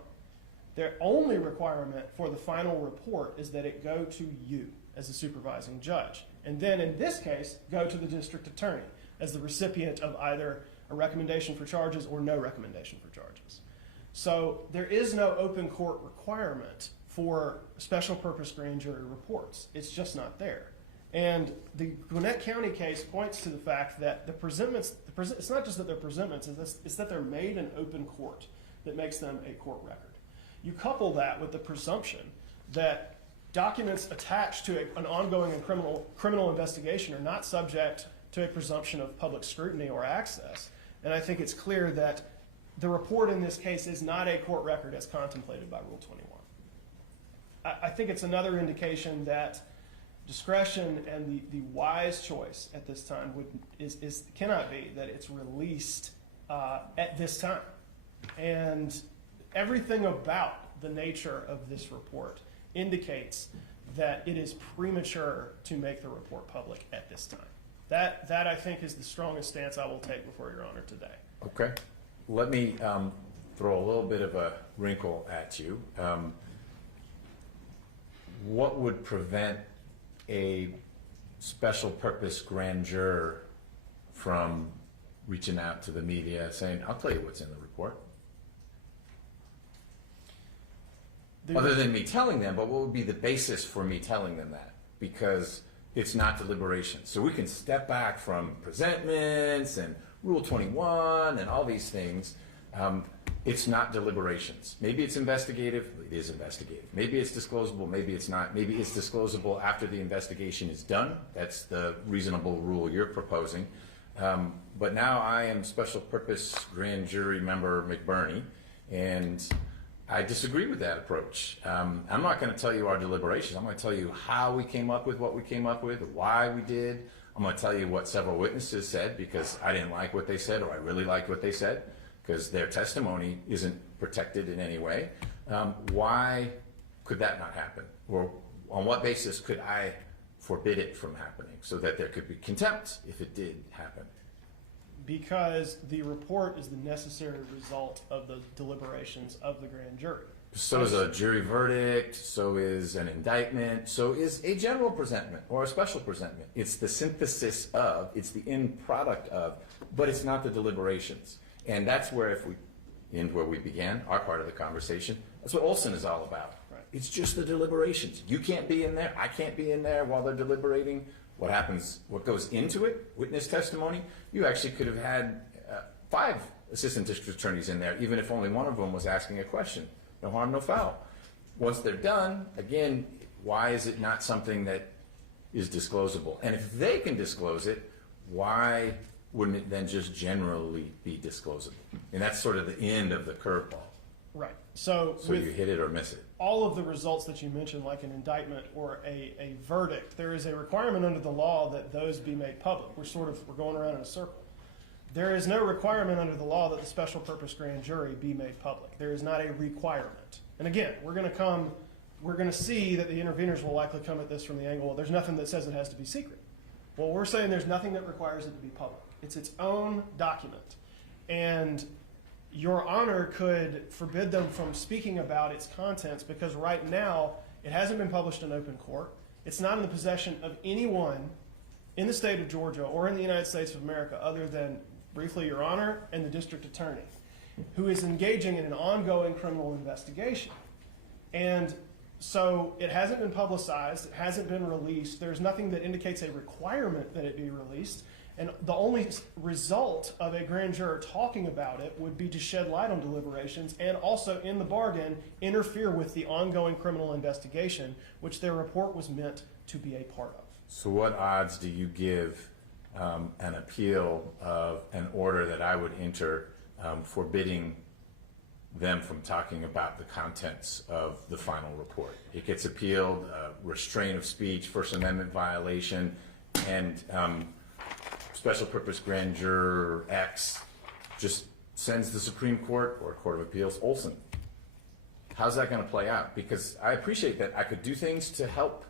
Their only requirement for the final report is that it go to you as a supervising judge. And then in this case, go to the district attorney. as the recipient of either a recommendation for charges or no recommendation for charges. So there is no open court requirement for special purpose grand jury reports. It's just not there. And the Gwinnett County case points to the fact that the presentments, it's not just that they're presentments, it's that they're made in open court that makes them a court record. You couple that with the presumption that documents attached to an ongoing and criminal investigation are not subject to a presumption of public scrutiny or access. And I think it's clear that the report in this case is not a court record as contemplated by Rule 21. I think it's another indication that discretion and the wise choice at this time cannot be that it's released at this time. And everything about the nature of this report indicates that it is premature to make the report public at this time. That I think is the strongest stance I will take before Your Honor today. Okay. Let me throw a little bit of a wrinkle at you. What would prevent a special purpose grand juror from reaching out to the media saying, I'll tell you what's in the report? Other than me telling them, but what would be the basis for me telling them that? Because it's not deliberation. So we can step back from presentments and Rule 21 and all these things. It's not deliberations. Maybe it's investigative. It is investigative. Maybe it's disclosable. Maybe it's not. Maybe it's disclosable after the investigation is done. That's the reasonable rule you're proposing. But now I am special purpose grand jury member McBurney, and I disagree with that approach. I'm not going to tell you our deliberations. I'm going to tell you how we came up with what we came up with, why we did. I'm going to tell you what several witnesses said because I didn't like what they said or I really liked what they said because their testimony isn't protected in any way. Why could that not happen? Or on what basis could I forbid it from happening so that there could be contempt if it did happen? Because the report is the necessary result of the deliberations of the grand jury. So is a jury verdict, so is an indictment, so is a general presentment or a special presentment. It's the synthesis of, it's the end product of, but it's not the deliberations. And that's where, if we end where we began, our part of the conversation, that's what Olson is all about. Right. It's just the deliberations. You can't be in there, I can't be in there while they're deliberating. What happens, what goes into it, witness testimony, you actually could have had 5 assistant district attorneys in there, even if only one of them was asking a question. No harm, no foul. Once they're done, again, why is it not something that is disclosable? And if they can disclose it, why wouldn't it then just generally be disclosable? And that's sort of the end of the curveball. Right. So you hit it or miss it. All of the results that you mentioned, like an indictment or a verdict, there is a requirement under the law that those be made public. We're going around in a circle. There is no requirement under the law that the special purpose grand jury be made public. There is not a requirement. And again, we're going to see that the interveners will likely come at this from the angle, well, there's nothing that says it has to be secret. Well, we're saying there's nothing that requires it to be public. It's its own document. And Your Honor could forbid them from speaking about its contents because right now it hasn't been published in open court. It's not in the possession of anyone in the state of Georgia or in the United States of America other than, briefly, Your Honor and the district attorney, who is engaging in an ongoing criminal investigation. And so it hasn't been publicized. It hasn't been released. There's nothing that indicates a requirement that it be released. And the only result of a grand juror talking about it would be to shed light on deliberations and also, in the bargain, interfere with the ongoing criminal investigation, which their report was meant to be a part of. So what odds do you give an appeal of an order that I would enter forbidding them from talking about the contents of the final report? It gets appealed, restraint of speech, First Amendment violation, and special purpose grand juror X just sends the Supreme Court or Court of Appeals Olson. How's that going to play out? Because I appreciate that I could do things to help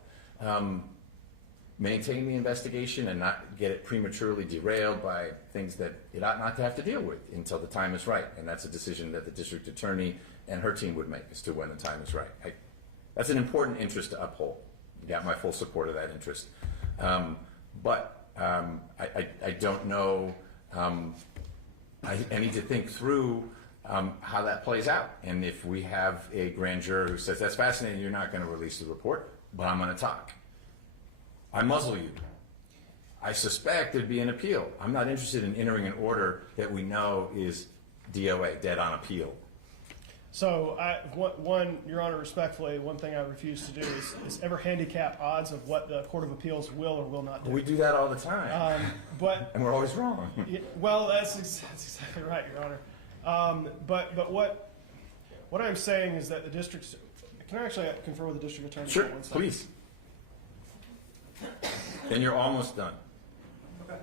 maintain the investigation and not get it prematurely derailed by things that it ought not to have to deal with until the time is right. And that's a decision that the district attorney and her team would make as to when the time is right. That's an important interest to uphold. You got my full support of that interest. But I don't know. I need to think through how that plays out. And if we have a grand juror who says, that's fascinating, you're not going to release the report, but I'm going to talk. I muzzle you. I suspect there'd be an appeal. I'm not interested in entering an order that we know is DOA, dead on appeal. So, Your Honor, respectfully, one thing I refuse to do is ever handicap odds of what the Court of Appeals will or will not do. We do that all the time, and we're always wrong. Well, that's exactly right, Your Honor. But what I'm saying is that the district. Can I actually confer with the district attorney? Sure, for 1 second? please. Then you're almost done. Okay.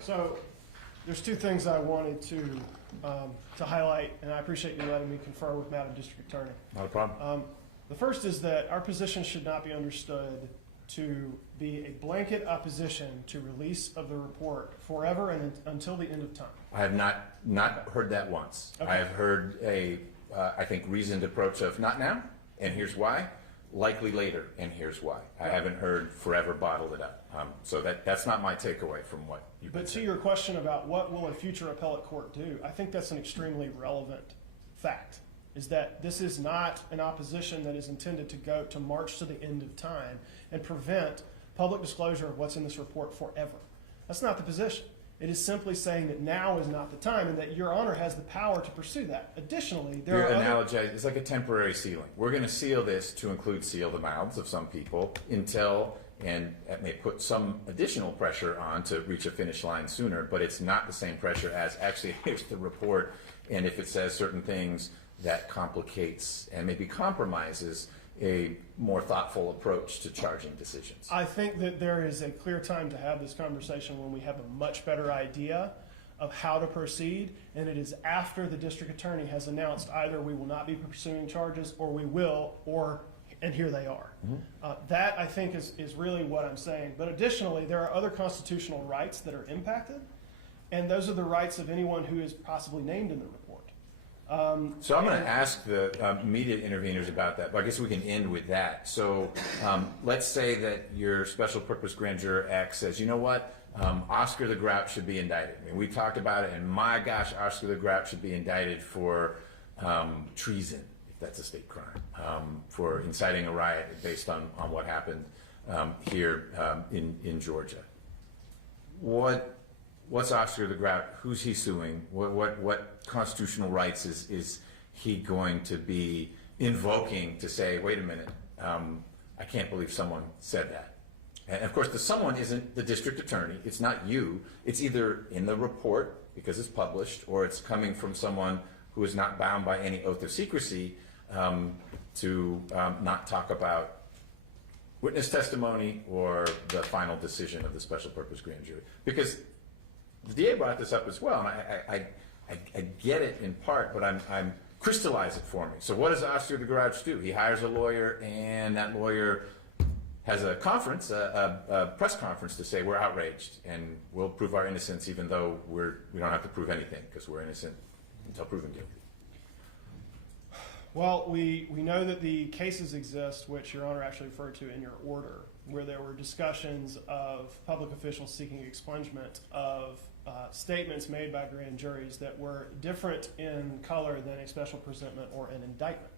So, there's two things I wanted to highlight, and I appreciate you letting me confer with Madam District Attorney. Not a problem. The first is that our position should not be understood to be a blanket opposition to release of the report forever and until the end of time. I have not heard that once. Okay. I have heard a, I think, reasoned approach of not now, and here's why. Likely later, and here's why. I haven't heard forever bottle it up. So that's not my takeaway from what you've been But to saying. your question about what will a future appellate court do, I think that's an extremely relevant fact, is that this is not an opposition that is intended to go to march to the end of time and prevent public disclosure of what's in this report forever. That's not the position. It is simply saying that now is not the time and that Your Honor has the power to pursue that. Additionally, there Your are analogy, it's like a temporary sealing. We're going to seal this to include seal the mouths of some people until, and that may put some additional pressure on to reach a finish line sooner, but it's not the same pressure as actually here's the report, and if it says certain things, that complicates and maybe compromises a more thoughtful approach to charging decisions. I think that there is a clear time to have this conversation when we have a much better idea of how to proceed, and it is after the district attorney has announced either we will not be pursuing charges or we will, and here they are. That, I think, is really what I'm saying. But additionally, there are other constitutional rights that are impacted, and those are the rights of anyone who is possibly named in the report. So I'm going to ask the media interveners about that, but I guess we can end with that. So let's say that your special purpose grand juror X says, you know what, Oscar the Grouch should be indicted. I mean, we talked about it, and my gosh, Oscar the Grouch should be indicted for treason, if that's a state crime, for inciting a riot based on what happened here in Georgia. What's Oscar the Grouch? Who's he suing? What constitutional rights is he going to be invoking to say, wait a minute, I can't believe someone said that? And of course, the someone isn't the district attorney. It's not you. It's either in the report because it's published, or it's coming from someone who is not bound by any oath of secrecy to not talk about witness testimony or the final decision of the special purpose grand jury. Because the DA brought this up as well, and I get it in part, but I'm crystallize it for me. So what does Oscar the Grouch do? He hires a lawyer, and that lawyer has a conference, a press conference, to say we're outraged and we'll prove our innocence, even though we don't have to prove anything because we're innocent until proven guilty. Well, we know that the cases exist, which Your Honor actually referred to in your order, where there were discussions of public officials seeking expungement of statements made by grand juries that were different in color than a special presentment or an indictment.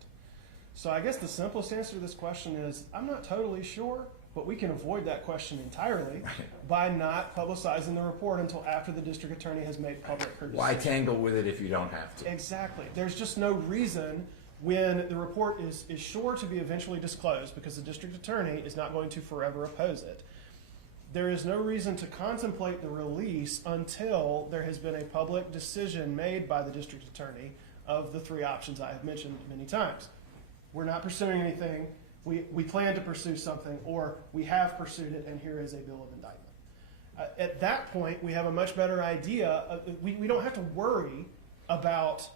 So I guess the simplest answer to this question is I'm not totally sure, but we can avoid that question entirely by not publicizing the report until after the district attorney has made public her decision. Why tangle with it if you don't have to? Exactly. There's just no reason when the report is sure to be eventually disclosed, because the district attorney is not going to forever oppose it. There is no reason to contemplate the release until there has been a public decision made by the district attorney of the three options I have mentioned many times. We're not pursuing anything, we plan to pursue something, or we have pursued it and here is a bill of indictment. At that point, we have a much better idea. We don't have to worry about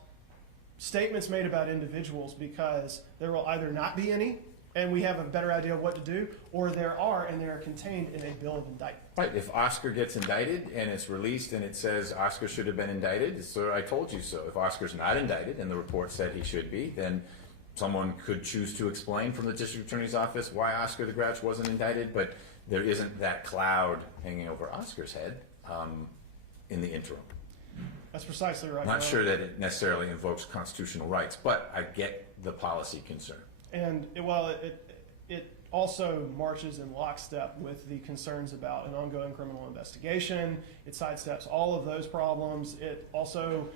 statements made about individuals because there will either not be any, and we have a better idea of what to do, or there are, and they are contained in a bill of indictment. Right, if Oscar gets indicted and it's released and it says Oscar should have been indicted, so I told you so. If Oscar's not indicted and the report said he should be, then someone could choose to explain from the district attorney's office why Oscar the Grouch wasn't indicted, but there isn't that cloud hanging over Oscar's head in the interim. That's precisely right. Not sure that it necessarily invokes constitutional rights, but I get the policy concern. And it also marches in lockstep with the concerns about an ongoing criminal investigation. It sidesteps all of those problems. It also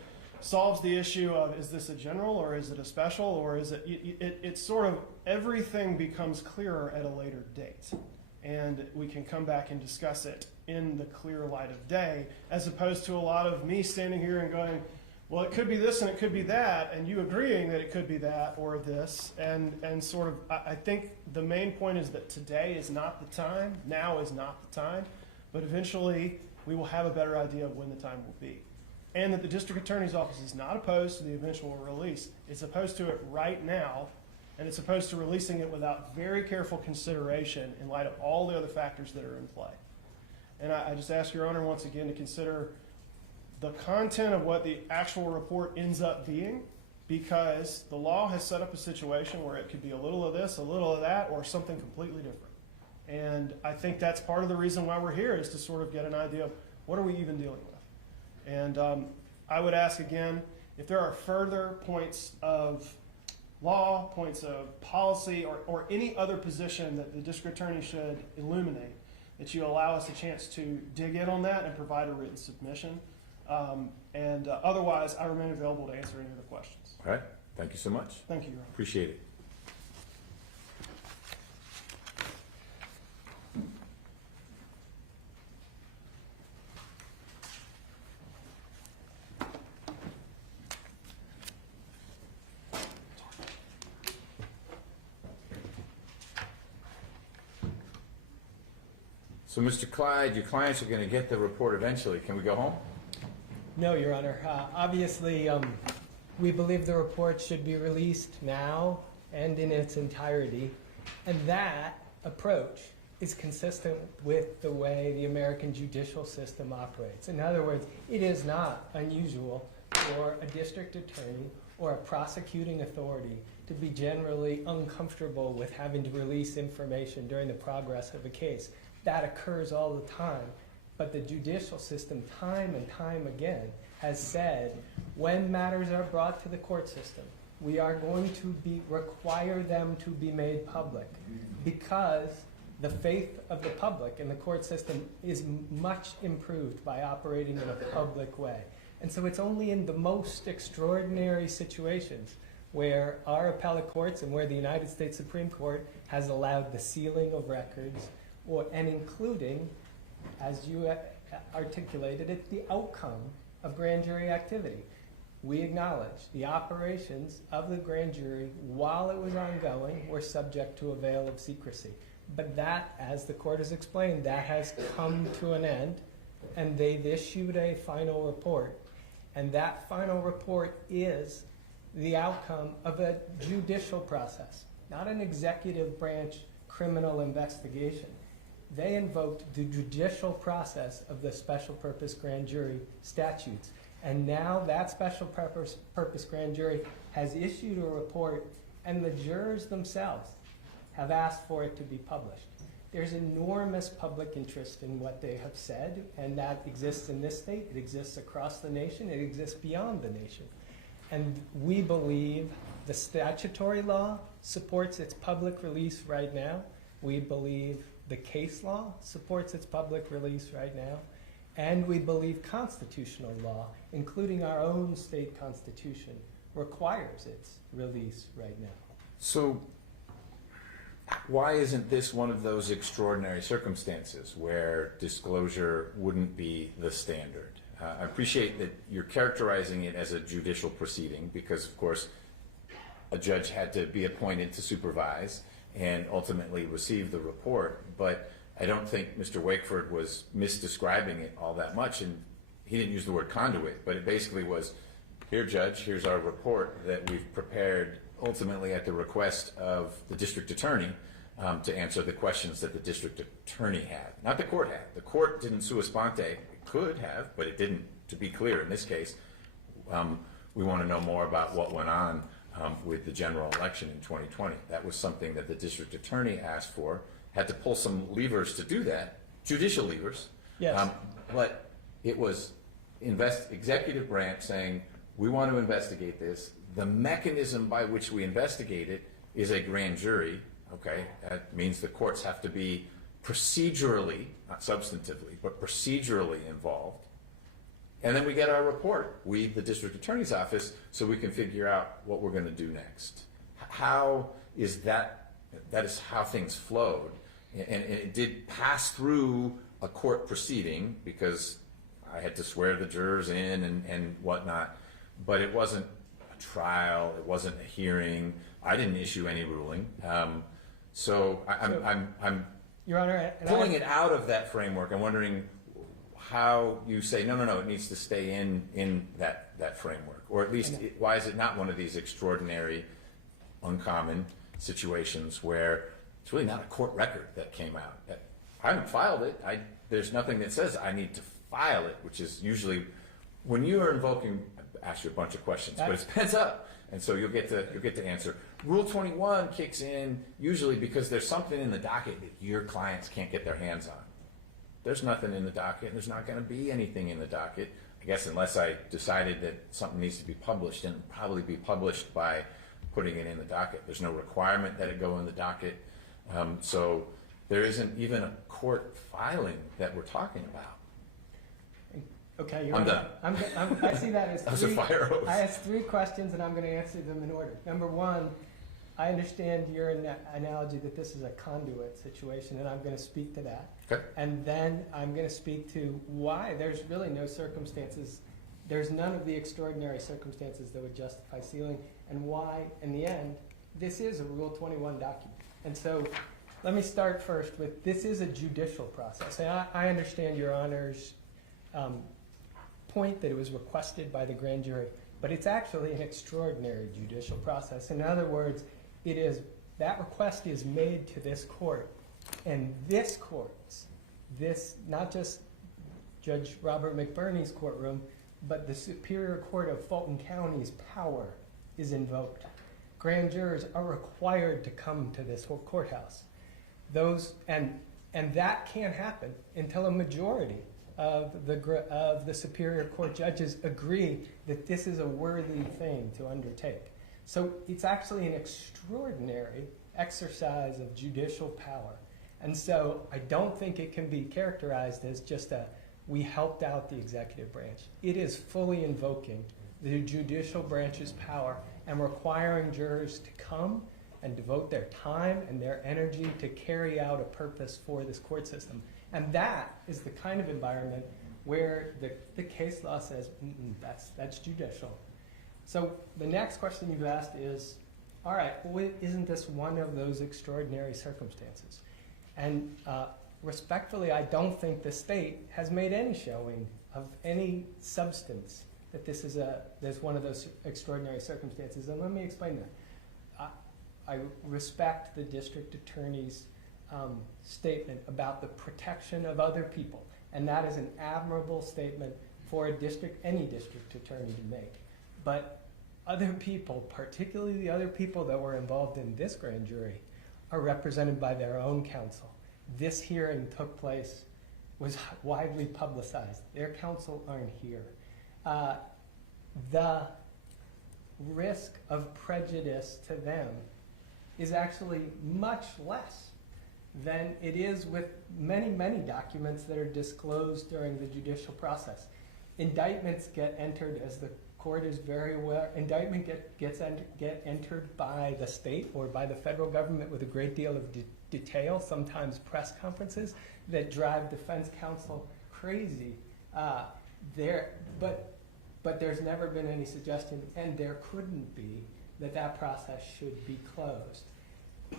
solves the issue of, is this a general or is it a special, or is it's sort of, everything becomes clearer at a later date. And we can come back and discuss it in the clear light of day, as opposed to a lot of me standing here and going, well, it could be this and it could be that, and you agreeing that it could be that or this, and sort of, I think the main point is that today is not the time, now is not the time, but eventually we will have a better idea of when the time will be. And that the district attorney's office is not opposed to the eventual release. It's opposed to it right now, and it's opposed to releasing it without very careful consideration in light of all the other factors that are in play. And I just ask Your Honor once again to consider the content of what the actual report ends up being, because the law has set up a situation where it could be a little of this, a little of that, or something completely different. And I think that's part of the reason why we're here, is to sort of get an idea of what are we even dealing with. And I would ask again, if there are further points of law, points of policy, or any other position that the district attorney should illuminate, that you allow us a chance to dig in on that and provide a written submission. Otherwise, I remain available to answer any other questions. All right, thank you so much. Thank you, Your Honor. Appreciate it. So, Mr. Clyde, your clients are going to get the report eventually. Can we go home? No, Your Honor. Obviously, we believe the report should be released now and in its entirety. And that approach is consistent with the way the American judicial system operates. In other words, it is not unusual for a district attorney or a prosecuting authority to be generally uncomfortable with having to release information during the progress of a case. That occurs all the time. But the judicial system, time and time again, has said when matters are brought to the court system, we are going to require them to be made public, because the faith of the public in the court system is much improved by operating in a public way. And so it's only in the most extraordinary situations where our appellate courts and where the United States Supreme Court has allowed the sealing of records, and including, as you articulated it, the outcome of grand jury activity. We acknowledge the operations of the grand jury while it was ongoing were subject to a veil of secrecy. But that, as the court has explained, that has come to an end, and they've issued a final report. And that final report is the outcome of a judicial process, not an executive branch criminal investigation. They invoked the judicial process of the special purpose grand jury statutes. And now that special purpose grand jury has issued a report, and the jurors themselves have asked for it to be published. There's enormous public interest in what they have said, and that exists in this state, it exists across the nation, it exists beyond the nation. And we believe the statutory law supports its public release right now. We believe the case law supports its public release right now. And we believe constitutional law, including our own state constitution, requires its release right now. So why isn't this one of those extraordinary circumstances where disclosure wouldn't be the standard? I appreciate that you're characterizing it as a judicial proceeding because, of course, a judge had to be appointed to supervise and ultimately receive the report. But I don't think Mr. Wakeford was misdescribing it all that much, and he didn't use the word conduit, but it basically was, here, Judge, here's our report that we've prepared ultimately at the request of the district attorney to answer the questions that the district attorney had, not the court had. The court didn't sua sponte. It could have, but it didn't. To be clear, in this case, we want to know more about what went on with the general election in 2020. That was something that the district attorney asked for, had to pull some levers to do that, judicial levers. Yes. But it was executive branch saying, we want to investigate this. The mechanism by which we investigate it is a grand jury. Okay, that means the courts have to be procedurally, not substantively, but procedurally involved. And then we get our report, we, the district attorney's office, so we can figure out what we're going to do next. How is that? That is how things flowed. And it did pass through a court proceeding because I had to swear the jurors in and whatnot, but it wasn't a trial, it wasn't a hearing. I didn't issue any ruling. So I'm Your Honor, and pulling it out of that framework. I'm wondering how you say, no, it needs to stay in that framework. Or at least, why is it not one of these extraordinary, uncommon situations where it's really not a court record that came out? I haven't filed it. There's nothing that says I need to file it, which is usually, when you are invoking, I ask you a bunch of questions, but it depends up. And so you'll get to answer. Rule 21 kicks in usually because there's something in the docket that your clients can't get their hands on. There's nothing in the docket. There's not going to be anything in the docket, I guess, unless I decided that something needs to be published, and it'll probably be published by putting it in the docket. There's no requirement that it go in the docket. So there isn't even a court filing that we're talking about. okay, Your I'm Honor, done. I see that as That was a three. fire hose. I asked three questions, and I'm going to answer them in order. Number one, I understand your analogy that this is a conduit situation, and I'm going to speak to that. Okay. And then I'm going to speak to why there's really no circumstances, there's none of the extraordinary circumstances that would justify sealing, and why, in the end, this is a Rule 21 document. And so let me start first with, this is a judicial process. And I understand Your Honor's point that it was requested by the grand jury, but it's actually an extraordinary judicial process. In other words, that request is made to this court, and this court's, not just Judge Robert McBurney's courtroom, but the Superior Court of Fulton County's power is invoked. Grand jurors are required to come to this whole courthouse. And that can't happen until a majority of the Superior Court judges agree that this is a worthy thing to undertake. So it's actually an extraordinary exercise of judicial power. And so I don't think it can be characterized as just we helped out the executive branch. It is fully invoking the judicial branch's power and requiring jurors to come and devote their time and their energy to carry out a purpose for this court system. And that is the kind of environment where the case law says, that's judicial. So the next question you've asked is, all right, well, isn't this one of those extraordinary circumstances? And respectfully, I don't think the state has made any showing of any substance that there's one of those extraordinary circumstances. And let me explain that. I respect the district attorney's statement about the protection of other people. And that is an admirable statement for any district attorney to make. But other people, particularly the other people that were involved in this grand jury, are represented by their own counsel. This hearing took place, was widely publicized. Their counsel aren't here. The risk of prejudice to them is actually much less than it is with many, many documents that are disclosed during the judicial process. Indictments get entered, as the court is very aware, get entered by the state or by the federal government with a great deal of detail, sometimes press conferences that drive defense counsel crazy. But there's never been any suggestion, and there couldn't be, that process should be closed.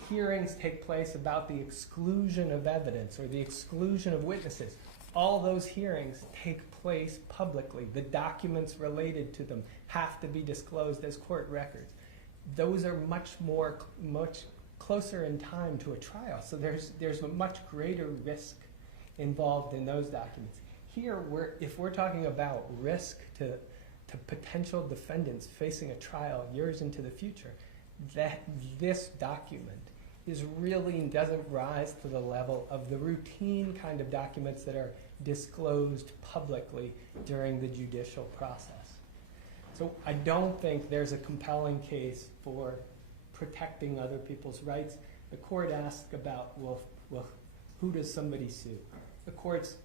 hearings take place about the exclusion of evidence or the exclusion of witnesses, all those hearings take place publicly. The documents related to them have to be disclosed as court records. Those are much closer in time to a trial, so there's a much greater risk involved in those documents. Here, if we're talking about risk to potential defendants facing a trial years into the future, that this document doesn't rise to the level of the routine kind of documents that are disclosed publicly during the judicial process. So I don't think there's a compelling case for protecting other people's rights. The court asked about, well, who does somebody sue? The court's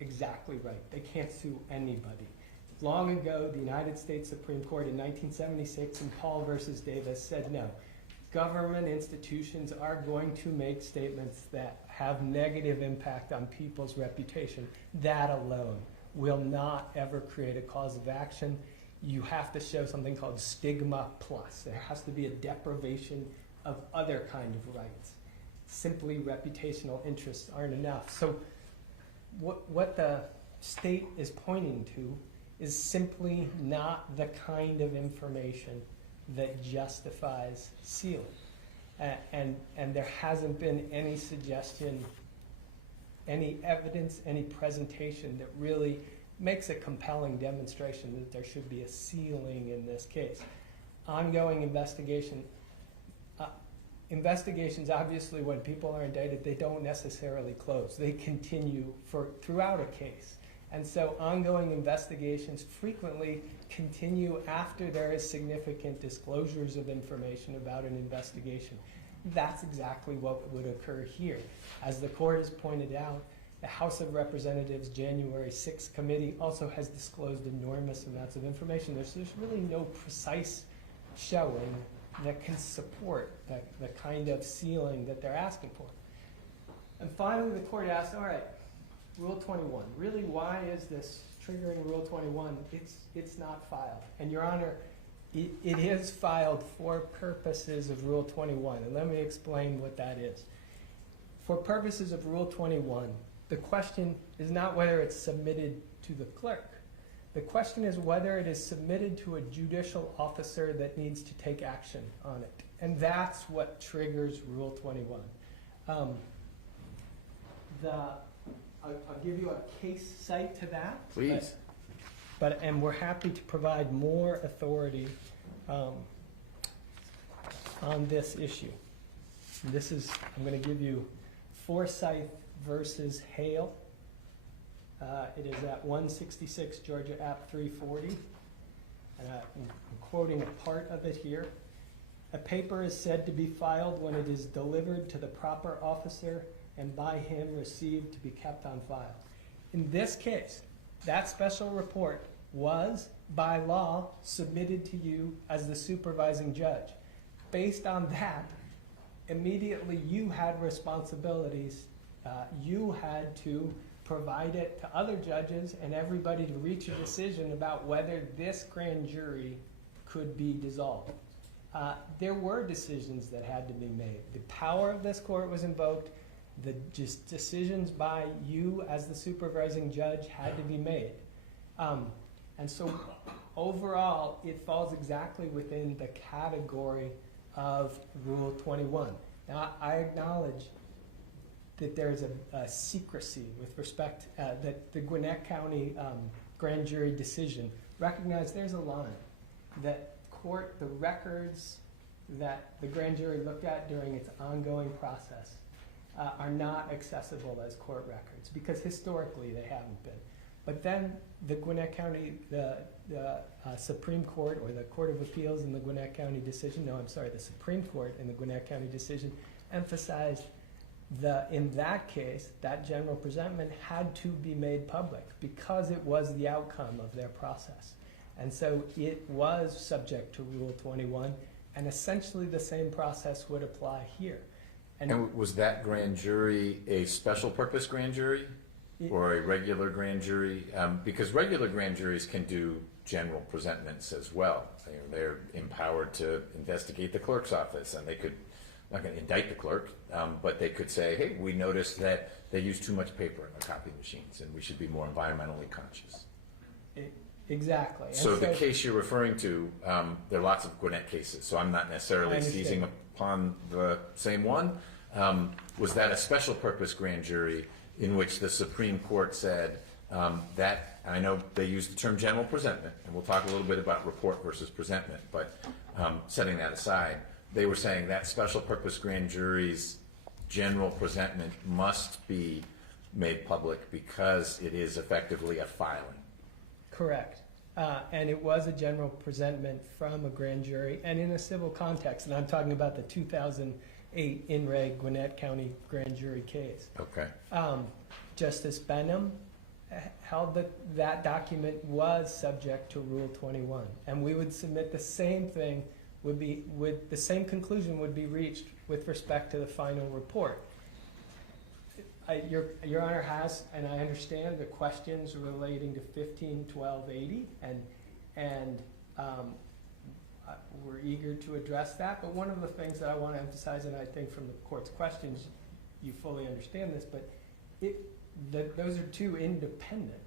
exactly right. They can't sue anybody. Long ago, the United States Supreme Court in 1976 in Paul versus Davis said no. Government institutions are going to make statements that have negative impact on people's reputation. That alone will not ever create a cause of action. You have to show something called stigma plus. There has to be a deprivation of other kind of rights. Simply reputational interests aren't enough. So what the state is pointing to is simply not the kind of information that justifies sealing. And there hasn't been any suggestion, any evidence, any presentation that really makes a compelling demonstration that there should be a sealing in this case. Ongoing investigation. Investigations, obviously, when people are indicted, they don't necessarily close. They continue throughout a case. And so ongoing investigations frequently continue after there is significant disclosures of information about an investigation. That's exactly what would occur here. As the court has pointed out, the House of Representatives January 6th committee also has disclosed enormous amounts of information. There's really no precise showing that can support the kind of sealing that they're asking for. And finally, the court asked, all right, Rule 21. Really, why is this triggering Rule 21? It's not filed. And Your Honor, it is filed for purposes of Rule 21. And let me explain what that is. For purposes of Rule 21, the question is not whether it's submitted to the clerk. The question is whether it is submitted to a judicial officer that needs to take action on it. And that's what triggers Rule 21. I'll give you a case cite to that. Please. And we're happy to provide more authority on this issue. And I'm going to give you Forsyth versus Hale. It is at 166 Georgia App 340. And I'm quoting a part of it here. A paper is said to be filed when it is delivered to the proper officer and by him received to be kept on file. In this case, that special report was, by law, submitted to you as the supervising judge. Based on that, immediately you had responsibilities. You had to provide it to other judges and everybody to reach a decision about whether this grand jury could be dissolved. There were decisions that had to be made. The power of this court was invoked. The decisions by you as the supervising judge had to be made. And so overall, it falls exactly within the category of Rule 21. Now, I acknowledge that there's a secrecy with respect that the Gwinnett County grand jury decision recognized there's a line that the records that the grand jury looked at during its ongoing process are not accessible as court records because historically they haven't been. But then the Gwinnett County, the Supreme Court or the Court of Appeals in the Gwinnett County decision, the Supreme Court in the Gwinnett County decision emphasized in that case, that general presentment had to be made public because it was the outcome of their process. And so it was subject to Rule 21, and essentially the same process would apply here. And was that grand jury a special purpose grand jury or a regular grand jury? Because regular grand juries can do general presentments as well. They're empowered to investigate the clerk's office, and they could not going to indict the clerk, but they could say, hey, we noticed that they use too much paper in the copy machines, and we should be more environmentally conscious. Exactly. And So the case you're referring to, there are lots of Gwinnett cases, so I'm not I necessarily understand. seizing upon the same one. Was that a special purpose grand jury in which the Supreme Court said that, I know they use the term general presentment, and we'll talk a little bit about report versus presentment, but setting that aside, they were saying that special purpose grand jury's general presentment must be made public because it is effectively a filing. Correct. And it was a general presentment from a grand jury and in a civil context. And I'm talking about the 2008 In Re Gwinnett County grand jury case. Okay. Justice Benham held that that document was subject to Rule 21. And we would submit the same thing the same conclusion would be reached with respect to the final report. Your Honor has, and I understand the questions relating to 151280, and we're eager to address that. But one of the things that I want to emphasize, and I think from the court's questions, you fully understand this, but those are two independent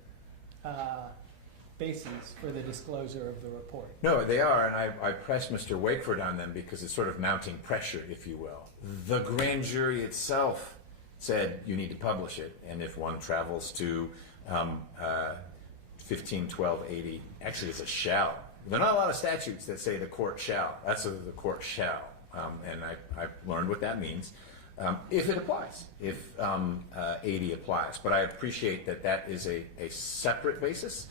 bases for the disclosure of the report. No, they are, and I pressed Mr. Wakeford on them because it's sort of mounting pressure, if you will. The grand jury itself said you need to publish it, and if one travels to 151280, actually it's a shall. There are not a lot of statutes that say the court shall. That's the court shall, and I learned what that means. If it applies, if 80 applies. But I appreciate that that is a separate basis.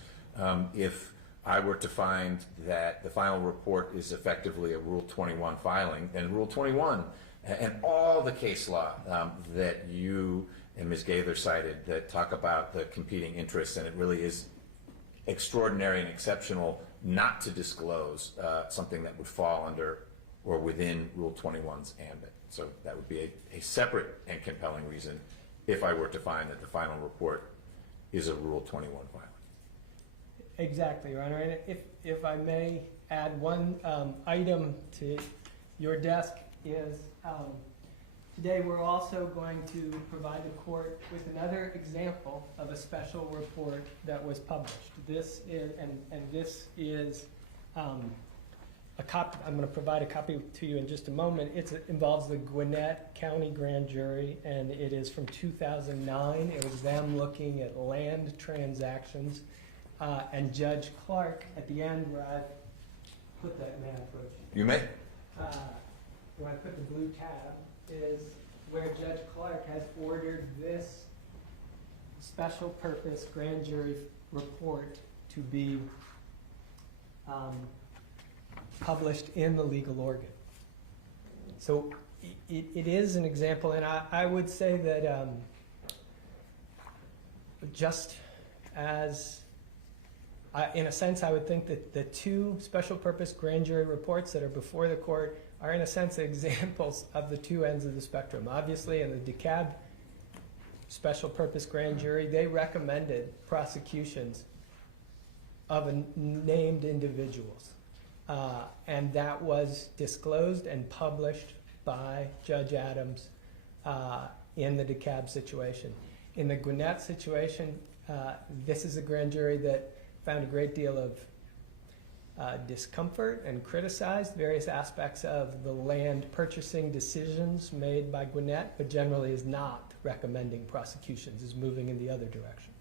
If I were to find that the final report is effectively a Rule 21 filing, then Rule 21 and all the case law that you and Ms. Gaither cited that talk about the competing interests, and it really is extraordinary and exceptional not to disclose something that would fall under or within Rule 21's ambit. So that would be a separate and compelling reason if I were to find that the final report is a Rule 21 filing. Exactly, Your Honor. And if I may add one item to your desk is today we're also going to provide the court with another example of a special report that was published. This is, and this is a copy. I'm going to provide a copy to you in just a moment. It involves the Gwinnett County Grand Jury, and it is from 2009. It was them looking at land transactions. And Judge Clark, at the end where I put that man approach, You may. where I put the blue tab, is where Judge Clark has ordered this special purpose grand jury report to be published in the legal organ. So it is an example, and I would say that just as in a sense, I would think that the two special purpose grand jury reports that are before the court are in a sense examples of the two ends of the spectrum. Obviously, in the DeKalb special purpose grand jury, they recommended prosecutions of named individuals. And that was disclosed and published by Judge Adams in the DeKalb situation. In the Gwinnett situation, this is a grand jury that found a great deal of discomfort and criticized various aspects of the land purchasing decisions made by Gwinnett, but generally is not recommending prosecutions, is moving in the other direction.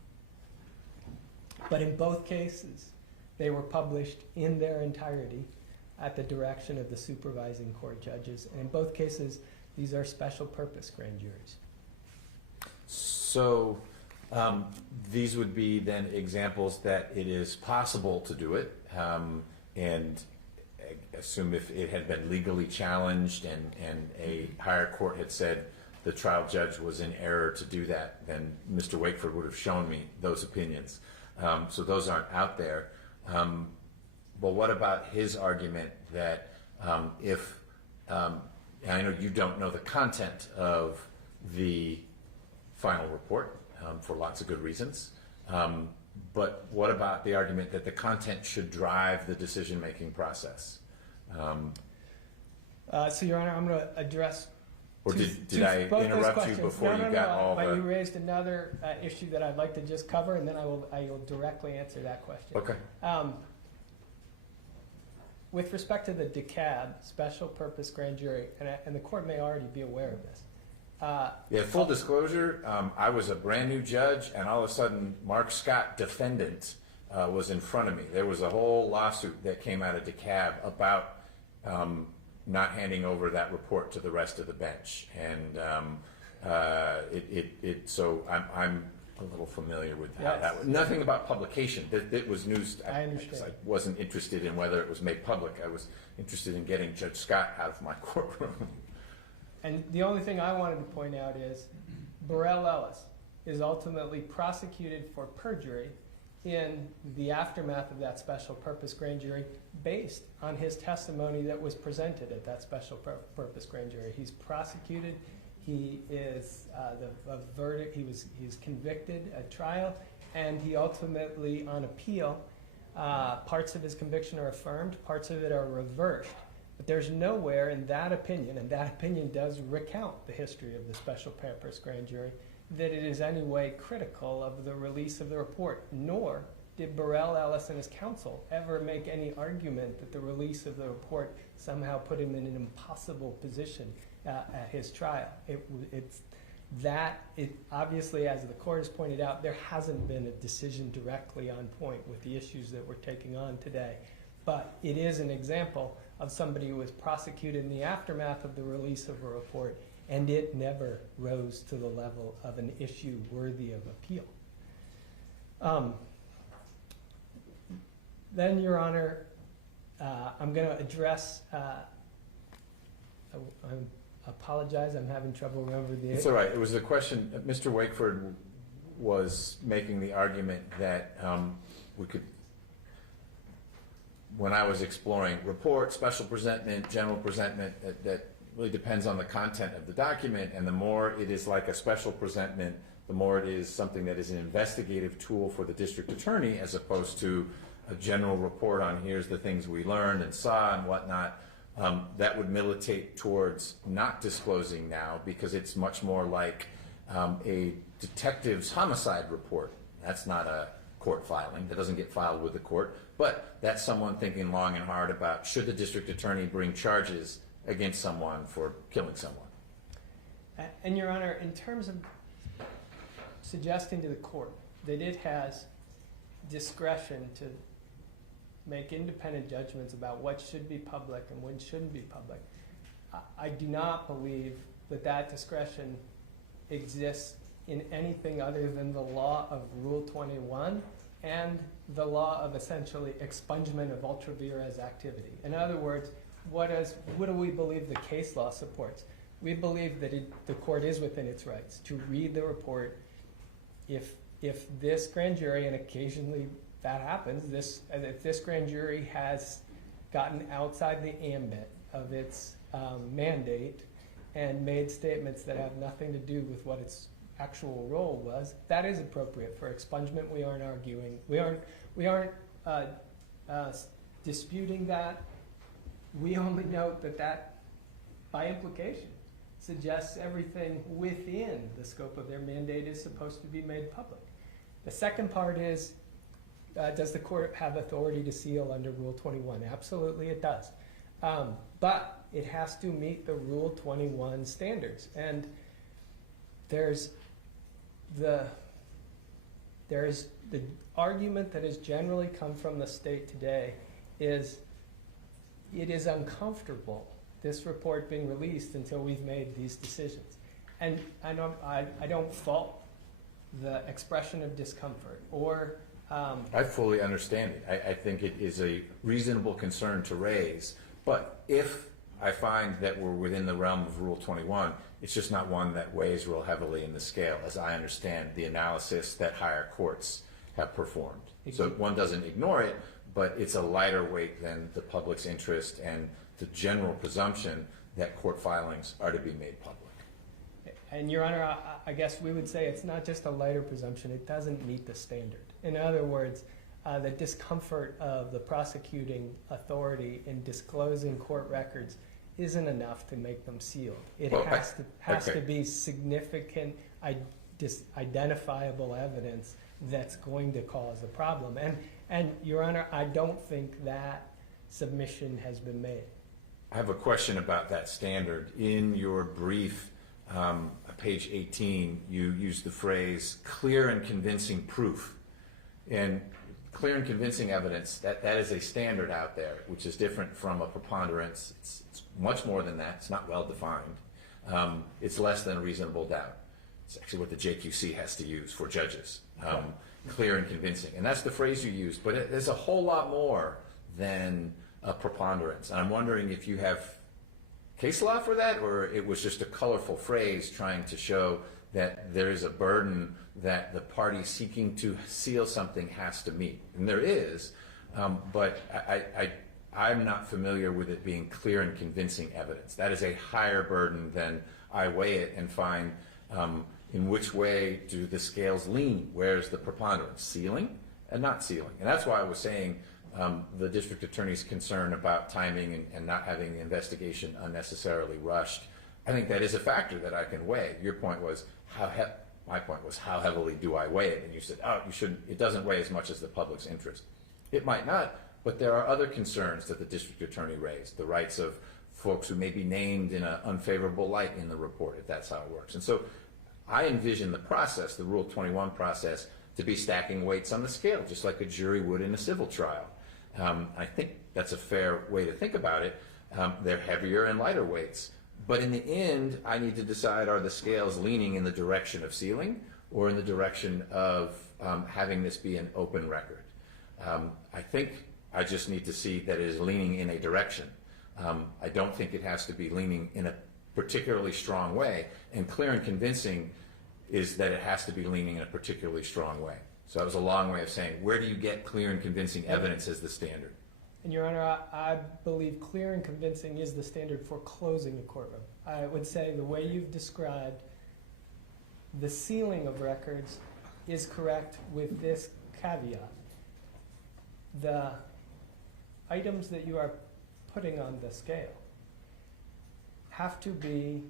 But in both cases, they were published in their entirety at the direction of the supervising court judges. And in both cases, these are special purpose grand juries. So these would be then examples that it is possible to do it, and I assume if it had been legally challenged and a higher court had said the trial judge was in error to do that, then Mr. Wakeford would have shown me those opinions. So those aren't out there. But what about his argument that if, and I know you don't know the content of the final report, for lots of good reasons. But what about the argument that the content should drive the decision-making process? So, Your Honor, I'm going to address Or To- did to I both those interrupt you questions. before No, you no, got no, all but you the? raised another issue that I'd like to just cover, and then I will directly answer that question. Okay. With respect to the DeKalb special purpose grand jury, and the court may already be aware of this. Yeah, full disclosure, I was a brand new judge, and all of a sudden, Mark Scott, defendant, was in front of me. There was a whole lawsuit that came out of DeKalb about not handing over that report to the rest of the bench, and so I'm a little familiar with how Yes. that was. Nothing about publication. That was news. I understand. I wasn't interested in whether it was made public. I was interested in getting Judge Scott out of my courtroom. And the only thing I wanted to point out is Burrell Ellis is ultimately prosecuted for perjury in the aftermath of that special purpose grand jury based on his testimony that was presented at that special purpose grand jury. He's prosecuted. He is the verdict. He's convicted at trial, and he ultimately, on appeal, parts of his conviction are affirmed, parts of it are reversed. But there's nowhere in that opinion, and that opinion does recount the history of the special purpose grand jury, that it is any way critical of the release of the report, nor did Burrell Ellis and his counsel ever make any argument that the release of the report somehow put him in an impossible position at his trial. Obviously, as the court has pointed out, there hasn't been a decision directly on point with the issues that we're taking on today. But it is an example of somebody who was prosecuted in the aftermath of the release of a report, and it never rose to the level of an issue worthy of appeal. Then, Your Honor, I'm going to address, I apologize, I'm having trouble remembering the... It's all right. It was a question, Mr. Wakeford was making the argument that we could, when I was exploring report, special presentment, general presentment, that really depends on the content of the document, and the more it is like a special presentment, the more it is something that is an investigative tool for the district attorney as opposed to a general report on here's the things we learned and saw and whatnot. That would militate towards not disclosing now because it's much more like a detective's homicide report. That's not a court filing. That doesn't get filed with the court. But that's someone thinking long and hard about should the district attorney bring charges against someone for killing someone. And Your Honor, in terms of suggesting to the court that it has discretion to make independent judgments about what should be public and what shouldn't be public, I do not believe that that discretion exists in anything other than the law of Rule 21 and the law of essentially expungement of ultra vires activity. In other words, what do we believe the case law supports? We believe that the court is within its rights to read the report if this grand jury, and occasionally that happens, if this grand jury has gotten outside the ambit of its mandate and made statements that have nothing to do with what its actual role was, that is appropriate for expungement. We aren't arguing. We aren't disputing that. We only note that by implication suggests everything within the scope of their mandate is supposed to be made public. The second part is, does the court have authority to seal under Rule 21? Absolutely it does. But it has to meet the Rule 21 standards. And there's the argument that has generally come from the state today is it is uncomfortable, this report being released until we've made these decisions. And I don't fault the expression of discomfort or I fully understand it. I think it is a reasonable concern to raise, but if I find that we're within the realm of Rule 21, it's just not one that weighs real heavily in the scale, as I understand the analysis that higher courts have performed. So one doesn't ignore it, but it's a lighter weight than the public's interest and the general presumption that court filings are to be made public. And Your Honor, I guess we would say it's not just a lighter presumption, it doesn't meet the standard. In other words, the discomfort of the prosecuting authority in disclosing court records isn't enough to make them sealed. It Well, has okay. to be significant, identifiable evidence that's going to cause a problem. And Your Honor, I don't think that submission has been made. I have a question about that standard. In your brief, page 18, you use the phrase clear and convincing proof. And clear and convincing evidence, that is a standard out there, which is different from a preponderance. It's much more than that. It's not well defined. It's less than a reasonable doubt. It's actually what the JQC has to use for judges. Clear and convincing. And that's the phrase you use. But there's a whole lot more than a preponderance. And I'm wondering if you have case law for that, or it was just a colorful phrase trying to show that there is a burden that the party seeking to seal something has to meet. And there is, but I'm not familiar with it being clear and convincing evidence. That is a higher burden than I weigh it and find in which way do the scales lean. Where's the preponderance? Sealing and not sealing. And that's why I was saying the district attorney's concern about timing and not having the investigation unnecessarily rushed. I think that is a factor that I can weigh. Your point was my point was how heavily do I weigh it? And you said, oh, you shouldn't. It doesn't weigh as much as the public's interest. It might not, but there are other concerns that the district attorney raised. The rights of folks who may be named in an unfavorable light in the report, if that's how it works. And so I envision the process, the Rule 21 process, to be stacking weights on the scale, just like a jury would in a civil trial. I think that's a fair way to think about it. They're heavier and lighter weights. But in the end, I need to decide, are the scales leaning in the direction of sealing or in the direction of having this be an open record? I think I just need to see that it is leaning in a direction. I don't think it has to be leaning in a particularly strong way. And clear and convincing is that it has to be leaning in a particularly strong way. So that was a long way of saying, where do you get clear and convincing evidence as the standard? And Your Honor, I believe clear and convincing is the standard for closing a courtroom. I would say the way you've described the sealing of records is correct with this caveat. The items that you are putting on the scale have to be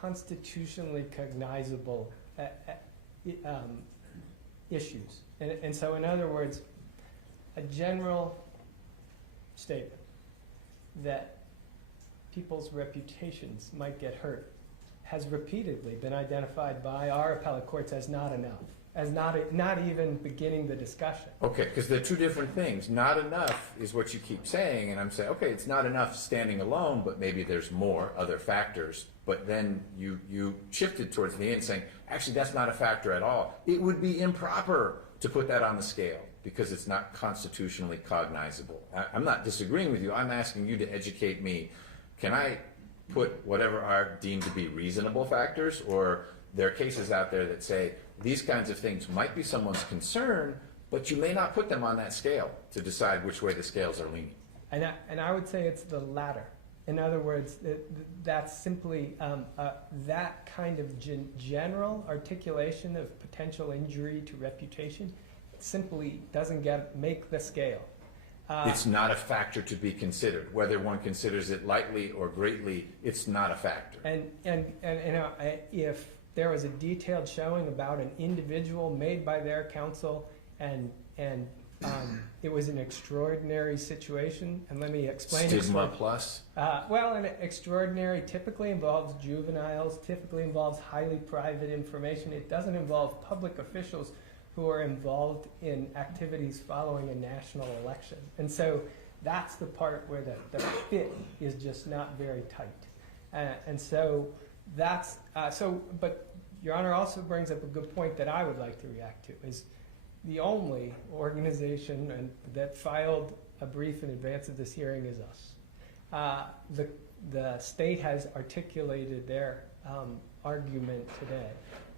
constitutionally cognizable issues. And so in other words, a general statement that people's reputations might get hurt has repeatedly been identified by our appellate courts as not enough, as not even beginning the discussion. Okay, because they're two different things. Not enough is what you keep saying, and I'm saying, okay, it's not enough standing alone, but maybe there's more other factors. But then you shifted towards the end saying, actually, that's not a factor at all. It would be improper to put that on the scale because it's not constitutionally cognizable. I'm not disagreeing with you. I'm asking you to educate me. Can I put whatever are deemed to be reasonable factors, or there are cases out there that say these kinds of things might be someone's concern, but you may not put them on that scale to decide which way the scales are leaning? And I would say it's the latter. In other words, that's simply that kind of general articulation of potential injury to reputation simply doesn't make the scale. It's not a factor to be considered. Whether one considers it lightly or greatly, it's not a factor. And if there was a detailed showing about an individual made by their counsel and it was an extraordinary situation, and let me explain. Stigma plus? Well, an extraordinary typically involves juveniles, typically involves highly private information. It doesn't involve public officials who are involved in activities following a national election. And so that's the part where the fit is just not very tight. And so that's, but Your Honor also brings up a good point that I would like to react to, is the only organization that filed a brief in advance of this hearing is us. The state has articulated their argument today.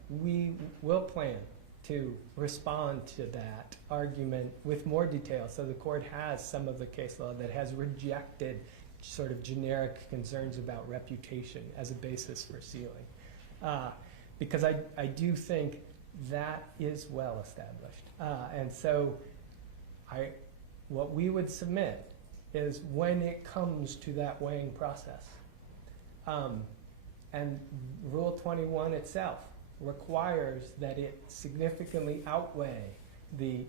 We will plan to respond to that argument with more detail, so the court has some of the case law that has rejected sort of generic concerns about reputation as a basis for sealing. Because I do think that is well established. And so what we would submit is when it comes to that weighing process. And Rule 21 itself requires that it significantly outweigh the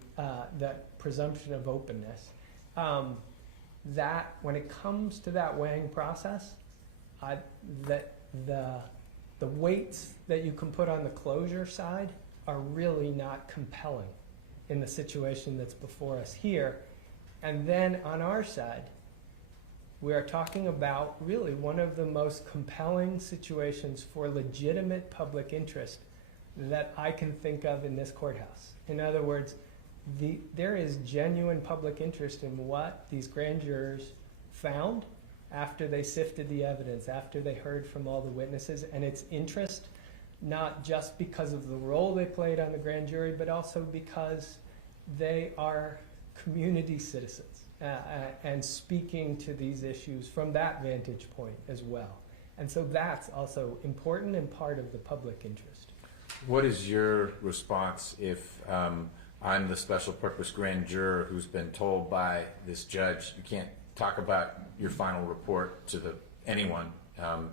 presumption of openness. That when it comes to that weighing process, that the weights that you can put on the closure side are really not compelling in the situation that's before us here. And then on our side, we are talking about really one of the most compelling situations for legitimate public interest that I can think of in this courthouse. In other words, there is genuine public interest in what these grand jurors found after they sifted the evidence, after they heard from all the witnesses, and its interest not just because of the role they played on the grand jury, but also because they are community citizens and speaking to these issues from that vantage point as well. And so that's also important and part of the public interest. What is your response if I'm the special purpose grand juror who's been told by this judge, you can't talk about your final report to anyone,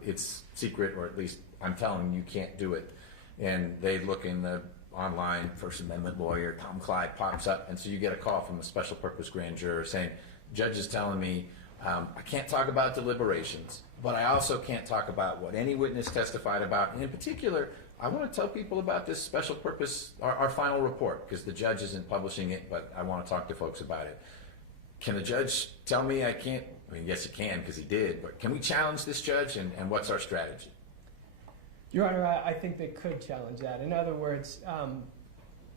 it's secret, or at least I'm telling you can't do it. And they look in the online First Amendment lawyer, Tom Clyde pops up, and so you get a call from a special purpose grand juror saying, judge is telling me I can't talk about deliberations, but I also can't talk about what any witness testified about. And in particular, I want to tell people about this special purpose, our final report, because the judge isn't publishing it, but I want to talk to folks about it. Can the judge tell me I can't? I mean, yes, he can, because he did, but can we challenge this judge, and what's our strategy? Your Honor, I think they could challenge that. In other words,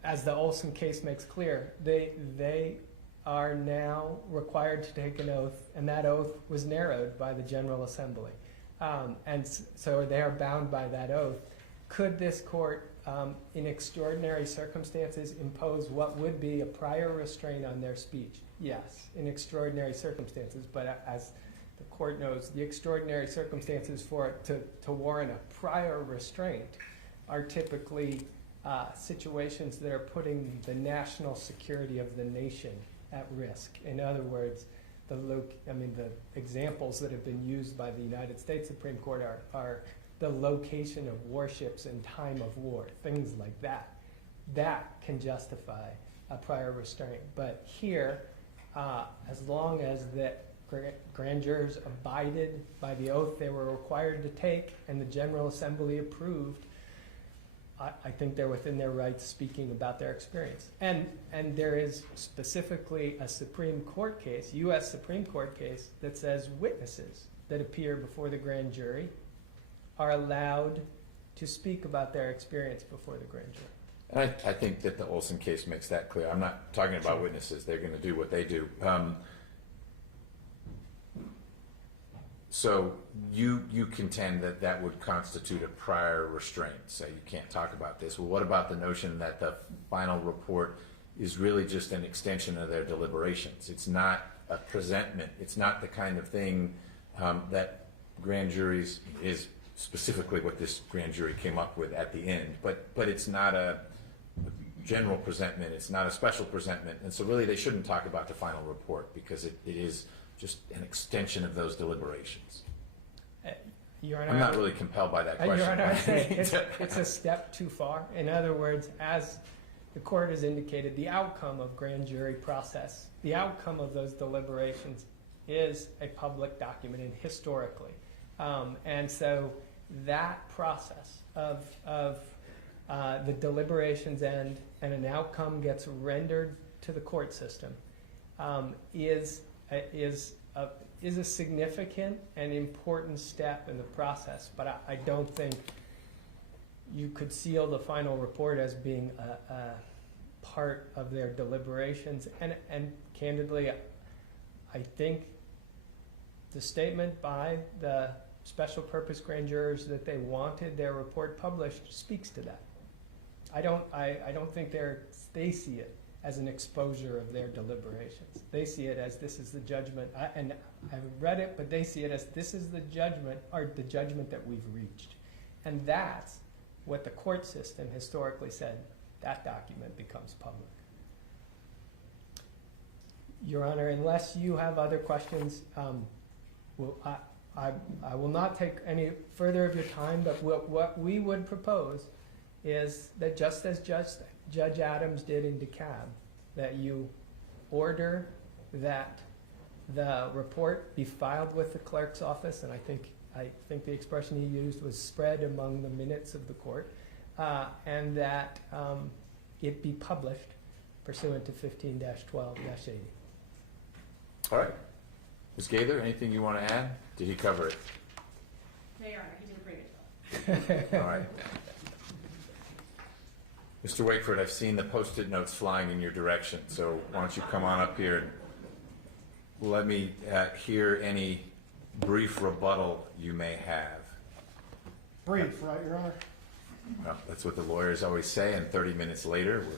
as the Olson case makes clear, they are now required to take an oath, and that oath was narrowed by the General Assembly. And so they are bound by that oath. Could this court, in extraordinary circumstances, impose what would be a prior restraint on their speech? Yes, in extraordinary circumstances, but as the court knows, the extraordinary circumstances for it to warrant a prior restraint are typically situations that are putting the national security of the nation at risk. In other words, the examples that have been used by the United States Supreme Court are the location of warships in time of war, things like that. That can justify a prior restraint. But here, as long as the grand jurors abided by the oath they were required to take and the General Assembly approved, I think they're within their rights speaking about their experience. And there is specifically a Supreme Court case, U.S. Supreme Court case, that says witnesses that appear before the grand jury are allowed to speak about their experience before the grand jury. And I think that the Olson case makes that clear. I'm not talking about witnesses. They're going to do what they do. So you contend that that would constitute a prior restraint, say you can't talk about this. Well, what about the notion that the final report is really just an extension of their deliberations? It's not a presentment. It's not the kind of thing that grand juries is specifically what this grand jury came up with at the end. But it's not a general presentment. It's not a special presentment. And so really they shouldn't talk about the final report because it is just an extension of those deliberations. Your Honor, I'm not really compelled by that question. Your Honor, I say it's a step too far. In other words, as the court has indicated, the outcome of grand jury process, the outcome of those deliberations is a public document, and historically. And so that process of the deliberations end and an outcome gets rendered to the court system is a significant and important step in the process. But I don't think you could seal the final report as being a part of their deliberations. And candidly, I think the statement by the special purpose grand jurors that they wanted their report published speaks to that. I don't think they see it as an exposure of their deliberations. They see it as this is the judgment, and I haven't read it, but they see it as this is the judgment, or the judgment that we've reached. And that's what the court system historically said, that document becomes public. Your Honor, unless you have other questions, I will not take any further of your time, but what we would propose is that just as Judge Adams did in DeKalb, that you order that the report be filed with the clerk's office, and I think the expression he used was spread among the minutes of the court, and that it be published pursuant to 15-12-80. All right. Ms. Gaither, anything you want to add? Did he cover it? No, Your Honor, he did a pretty good job. All right. Mr. Wakeford, I've seen the Post-it notes flying in your direction, so why don't you come on up here and let me hear any brief rebuttal you may have. Brief, right, Your Honor? Well, that's what the lawyers always say, and 30 minutes later, we're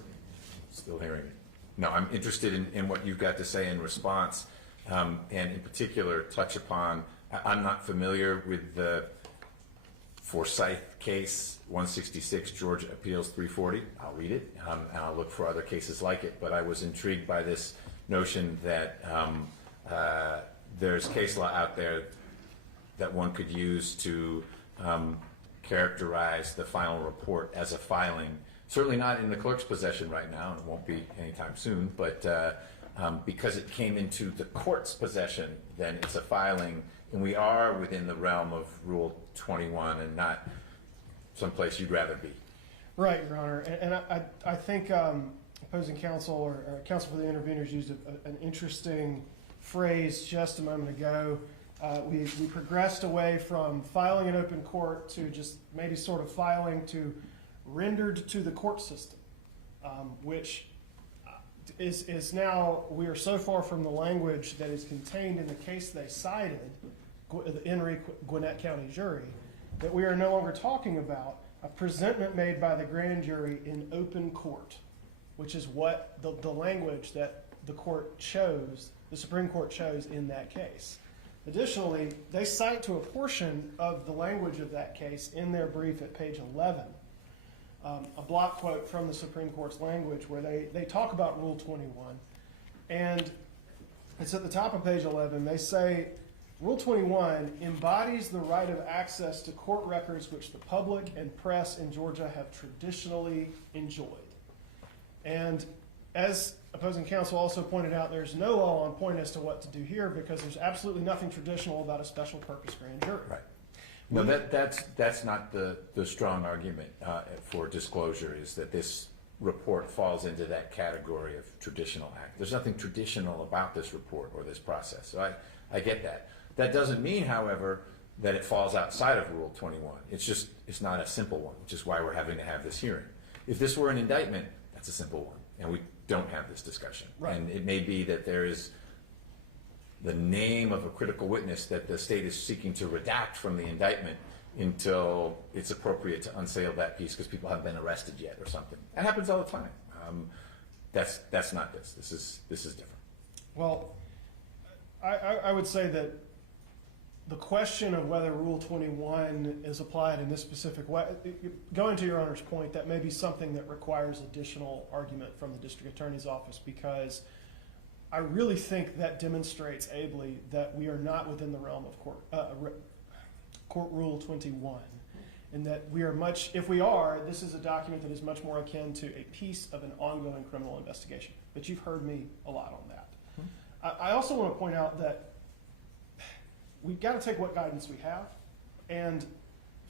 still hearing it. No, I'm interested in what you've got to say in response, and in particular, touch upon, I'm not familiar with the Forsyth case, 166 Georgia Appeals 340. I'll read it, and I'll look for other cases like it, but I was intrigued by this notion that there's case law out there that one could use to characterize the final report as a filing. Certainly not in the clerk's possession right now, and it won't be anytime soon, but because it came into the court's possession, then it's a filing, and we are within the realm of Rule 21 and not someplace you'd rather be. Right, Your Honor. And I think opposing counsel or counsel for the interveners used an interesting phrase just a moment ago. We progressed away from filing in open court to just maybe sort of filing to rendered to the court system, which is now, we are so far from the language that is contained in the case they cited, the Henry Gwinnett County jury, that we are no longer talking about a presentment made by the grand jury in open court, which is what the language that the court chose, the Supreme Court chose in that case. Additionally, they cite to a portion of the language of that case in their brief at page 11, a block quote from the Supreme Court's language where they talk about Rule 21. And it's at the top of page 11. They say, Rule 21 embodies the right of access to court records which the public and press in Georgia have traditionally enjoyed. And as opposing counsel also pointed out, there's no law on point as to what to do here because there's absolutely nothing traditional about a special purpose grand jury. Right. No, that's not the strong argument for disclosure, is that this report falls into that category of traditional act. There's nothing traditional about this report or this process. So I get that. That doesn't mean, however, that it falls outside of Rule 21. It's not a simple one, which is why we're having to have this hearing. If this were an indictment, that's a simple one, and we don't have this discussion. Right. And it may be that there is the name of a critical witness that the state is seeking to redact from the indictment until it's appropriate to unseal that piece because people haven't been arrested yet or something. That happens all the time. That's not this. This is different. Well, I would say that the question of whether Rule 21 is applied in this specific way, going to Your Honor's point, that may be something that requires additional argument from the district attorney's office, because I really think that demonstrates ably that we are not within the realm of Court Rule 21, and that we are much, if we are, this is a document that is much more akin to a piece of an ongoing criminal investigation. But you've heard me a lot on that. I also want to point out that we've got to take what guidance we have, and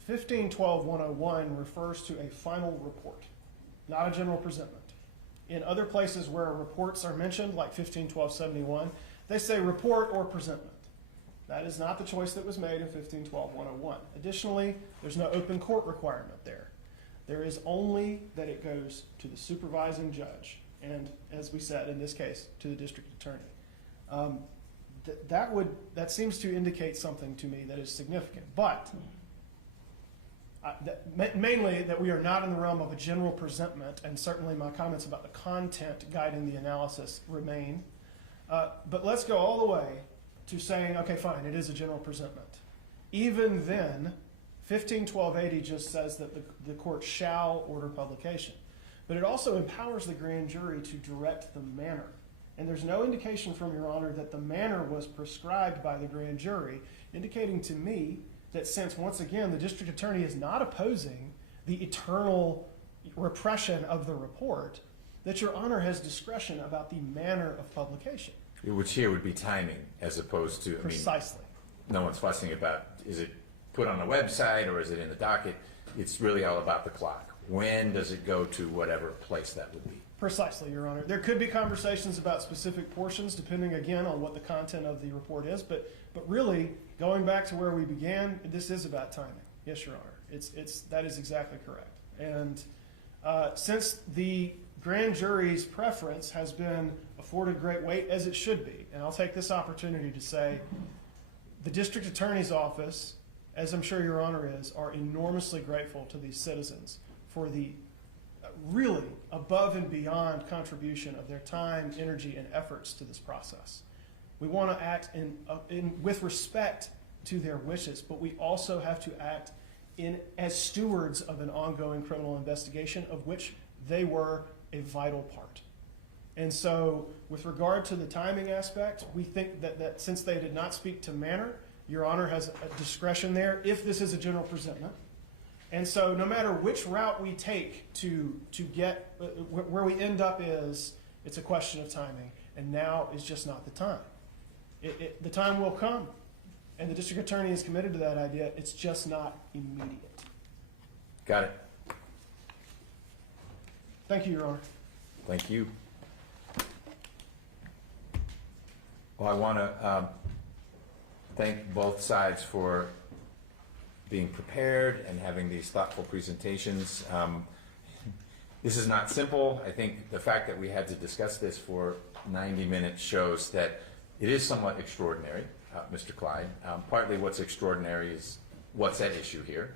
1512-101 refers to a final report, not a general presentment. In other places where reports are mentioned, like 1512-71, they say report or presentment. That is not the choice that was made in 1512-101. Additionally, there's no open court requirement there. There is only that it goes to the supervising judge, and as we said in this case, to the district attorney. That seems to indicate something to me that is significant, but mainly that we are not in the realm of a general presentment, and certainly my comments about the content guiding the analysis remain. But let's go all the way to saying, okay, fine, it is a general presentment. Even then, 1512-80 just says that the court shall order publication. But it also empowers the grand jury to direct the manner And there's no indication from Your Honor that the manner was prescribed by the grand jury, indicating to me that since, once again, the district attorney is not opposing the eternal repression of the report, that Your Honor has discretion about the manner of publication. Which here would be timing, as opposed to, I mean, Precisely. no one's fussing about, is it put on the website or is it in the docket? It's really all about the clock. When does it go to whatever place that would be? Precisely, Your Honor. There could be conversations about specific portions, depending again on what the content of the report is, but really, going back to where we began, this is about timing. Yes, Your Honor. That is exactly correct. And since the grand jury's preference has been afforded great weight, as it should be, and I'll take this opportunity to say, the district attorney's office, as I'm sure Your Honor is, are enormously grateful to these citizens for the really above and beyond contribution of their time, energy, and efforts to this process. We want to act with respect to their wishes, but we also have to act as stewards of an ongoing criminal investigation, of which they were a vital part. And so, with regard to the timing aspect, we think that since they did not speak to manner, Your Honor has a discretion there if this is a general presentment. And so no matter which route we take to get where we end up it's a question of timing, and now is just not the time. The time will come, and the district attorney is committed to that idea. It's just not immediate. Got it. Thank you, Your Honor. Thank you. Well, I want to thank both sides for being prepared and having these thoughtful presentations. This is not simple. I think the fact that we had to discuss this for 90 minutes shows that it is somewhat extraordinary, Mr. Clyde. Partly what's extraordinary is what's at issue here,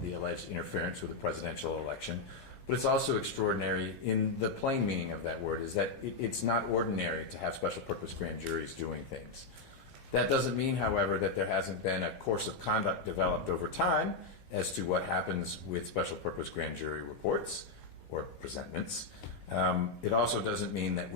the alleged interference with the presidential election. But it's also extraordinary in the plain meaning of that word, is that it's not ordinary to have special purpose grand juries doing things. That doesn't mean, however, that there hasn't been a course of conduct developed over time as to what happens with special purpose grand jury reports or presentments. It also doesn't mean that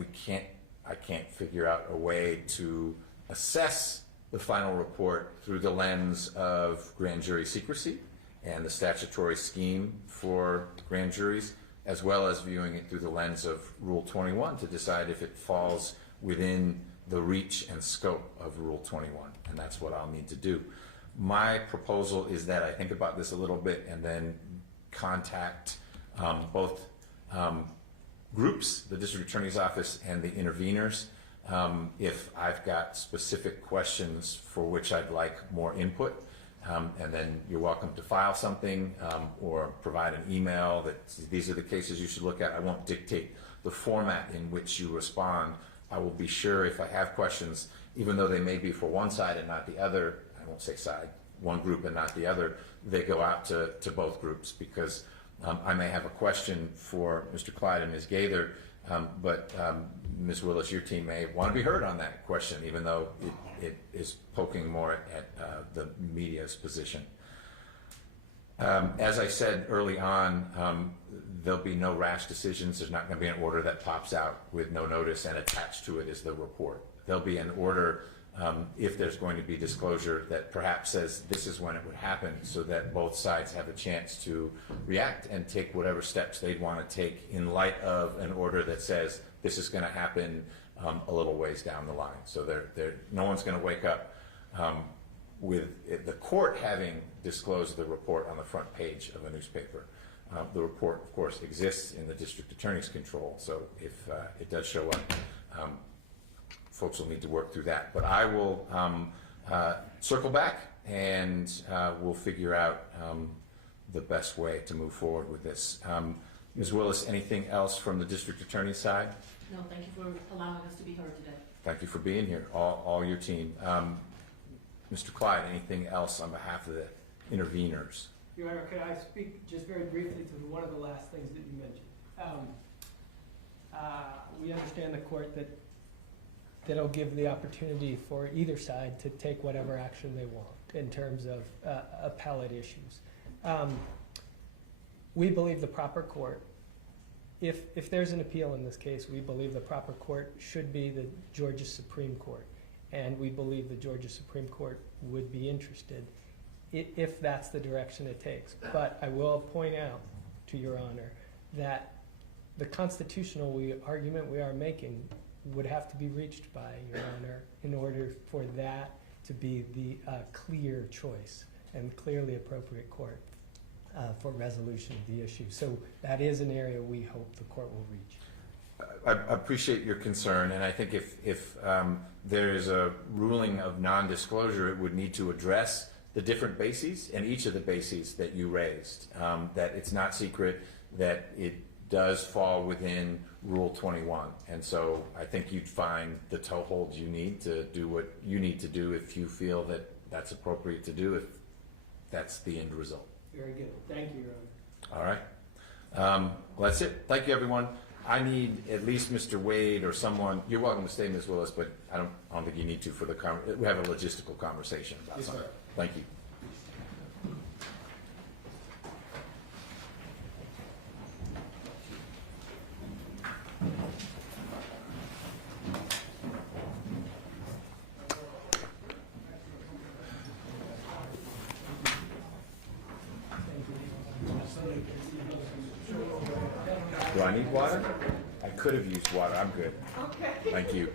I can't figure out a way to assess the final report through the lens of grand jury secrecy and the statutory scheme for grand juries, as well as viewing it through the lens of Rule 21 to decide if it falls within the reach and scope of Rule 21, and that's what I'll need to do. My proposal is that I think about this a little bit and then contact both groups, the district attorney's office and the interveners, if I've got specific questions for which I'd like more input. And then you're welcome to file something or provide an email that these are the cases you should look at. I won't dictate the format in which you respond. I will be sure if I have questions, even though they may be for one side and not the other, I won't say side, one group and not the other, they go out to both groups, because I may have a question for Mr. Clyde and Ms. Gaither, but Ms. Willis, your team may want to be heard on that question, even though it is poking more at the media's position. As I said early on, there'll be no rash decisions. There's not going to be an order that pops out with no notice and attached to it is the report. There'll be an order, if there's going to be disclosure, that perhaps says this is when it would happen, so that both sides have a chance to react and take whatever steps they'd want to take in light of an order that says this is going to happen a little ways down the line. So no one's going to wake up with the court having disclosed the report on the front page of a newspaper. The report, of course, exists in the district attorney's control, so if it does show up, folks will need to work through that. But I will circle back and we'll figure out the best way to move forward with this. Ms. Willis, anything else from the district attorney's side? No, thank you for allowing us to be heard today. Thank you for being here, all your team. Mr. Clyde, anything else on behalf of the interveners? Your Honor, could I speak just very briefly to one of the last things that you mentioned? We understand the court that it'll give the opportunity for either side to take whatever action they want in terms of appellate issues. We believe the proper court if there's an appeal in this case, we believe the proper court should be the Georgia Supreme Court. And we believe the Georgia Supreme Court would be interested if that's the direction it takes. But I will point out, to Your Honor, that the constitutional argument we are making would have to be reached by Your Honor in order for that to be the clear choice and clearly appropriate court for resolution of the issue. So that is an area we hope the court will reach. I appreciate your concern, and I think if there is a ruling of non-disclosure, it would need to address the different bases and each of the bases that you raised, that it's not secret, that it does fall within Rule 21. And so I think you'd find the toehold you need to do what you need to do if you feel that that's appropriate to do, if that's the end result. Very good. Thank you, Your Honor. All right. Well, that's it. Thank you, everyone. I need at least Mr. Wade or someone. You're welcome to stay, Ms. Willis, but I don't think you need to for the we have a logistical conversation about Yes, something. sir. Thank you. Do I need water? I could have used water. I'm good. Okay. Thank you.